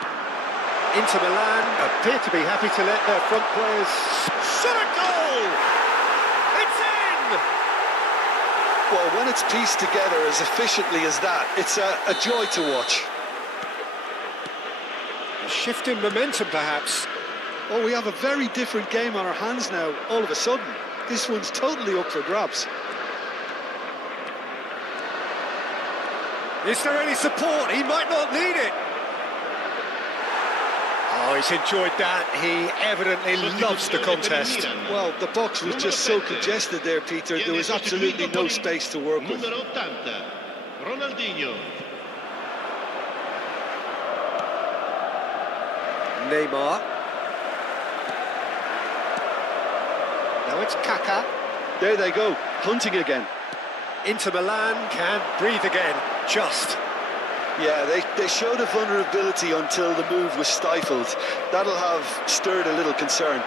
Inter Milan appear to be happy to let their front players shot a goal! It's in! Well, when it's pieced together as efficiently as that, it's a joy to watch. A shift in momentum, perhaps. Oh, we have a very different game on our hands now, all of a sudden. This one's totally up for grabs. Is there any support? He might not need it. Oh, he's enjoyed that. He evidently loves the contest. Well, the box was just so congested there, Peter. There was absolutely no space to work with. Numero 80, Ronaldinho. Neymar. Now it's Kaká. There they go, hunting again. Inter Milan can breathe again, just. Yeah, they showed a vulnerability until the move was stifled. That'll have stirred a little concern.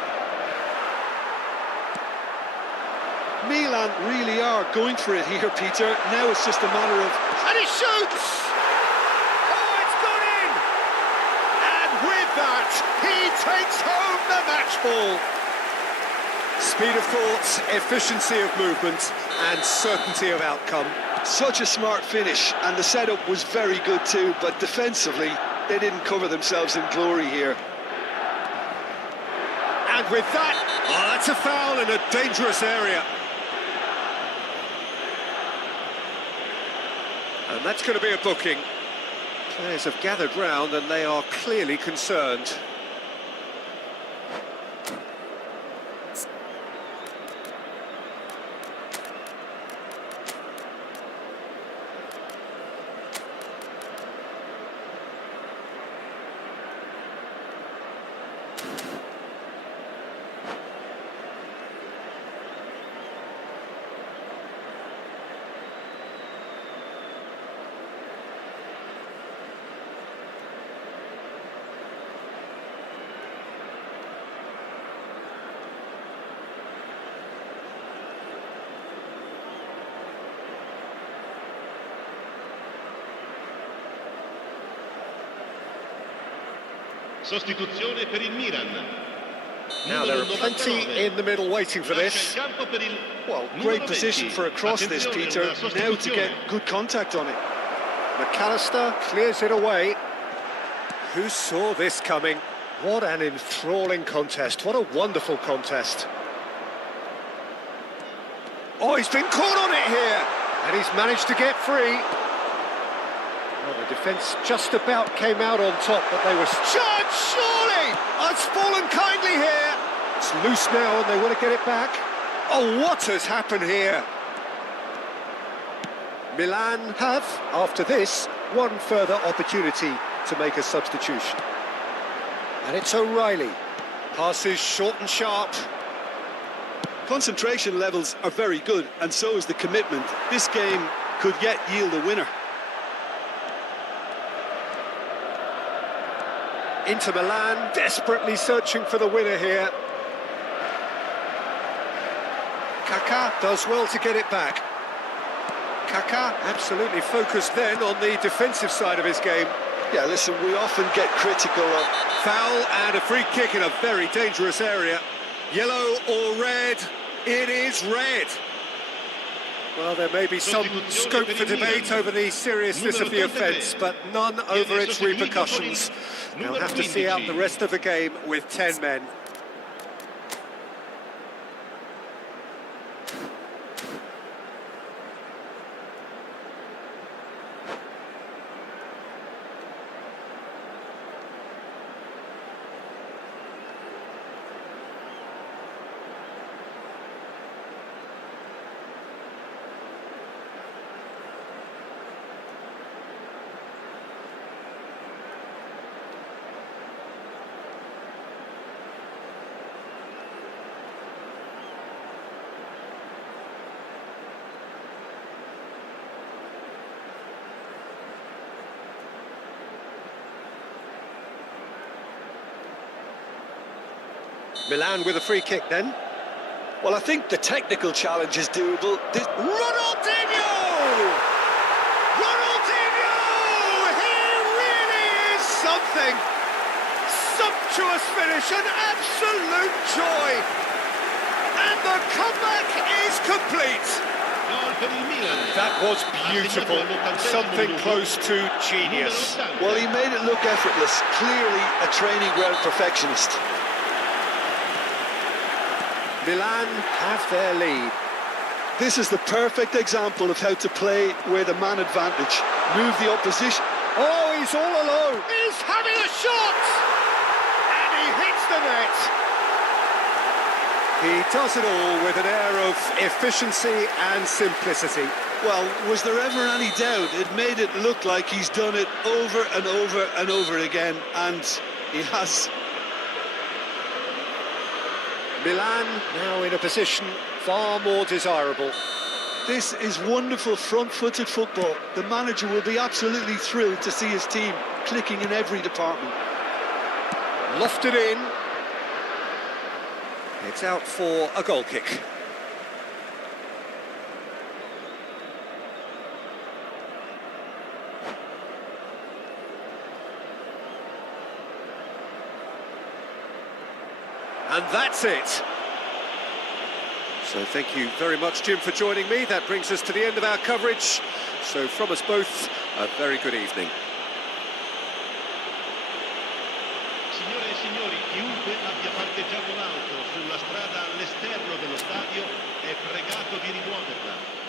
Milan really are going for it here, Peter. Now it's just a matter of... And he shoots! Oh, it's gone in! And with that, he takes home the match ball. Speed of thought, efficiency of movement, and certainty of outcome. Such a smart finish, and the setup was very good too, but defensively, they didn't cover themselves in glory here. And with that, oh, that's a foul in a dangerous area. And that's going to be a booking. Players have gathered round and they are clearly concerned. Sostituzione per il Milan. Now there are plenty in the middle waiting for this. Well, great position for a cross this, Peter. Now to get good contact on it. McAllister clears it away. Who saw this coming? What an enthralling contest. What a wonderful contest. Oh, he's been caught on it here. And he's managed to get free. Well, the defence just about came out on top, but they were... Chance, surely! It's fallen kindly here. It's loose now and they want to get it back. Oh, what has happened here? Milan have, after this, one further opportunity to make a substitution. And it's O'Reilly. Passes short and sharp. Concentration levels are very good, and so is the commitment. This game could yet yield a winner. Inter Milan desperately searching for the winner here. Kaká does well to get it back. Kaká absolutely focused then on the defensive side of his game. Yeah, listen, we often get critical of... Foul and a free kick in a very dangerous area. Yellow or red? It is red. Well, there may be some scope for debate over the seriousness of the offence, but none over its repercussions. They'll have to see out the rest of the game with 10 men. Milan with a free kick then. Well, I think the technical challenge is doable. Ronaldinho! Ronaldinho! He really is something! Sumptuous finish, an absolute joy! And the comeback is complete! That was beautiful, something close to genius. Well, he made it look effortless, clearly a training ground perfectionist. Milan have their lead. This is the perfect example of how to play with a man advantage. Move the opposition. Oh, he's all alone. He's having a shot! And he hits the net. He does it all with an air of efficiency and simplicity. Well, was there ever any doubt? It made it look like he's done it over and over and over again, and he has. Milan now in a position far more desirable. This is wonderful front-footed football. The manager will be absolutely thrilled to see his team clicking in every department. Lofted in. It's out for a goal kick. And that's it. So thank you very much, Jim, for joining me. That brings us to the end of our coverage. So from us both, a very good evening. Signore e signori, chiunque abbia parcheggiato l'auto sulla strada all'esterno dello stadio è pregato di rimuoverla.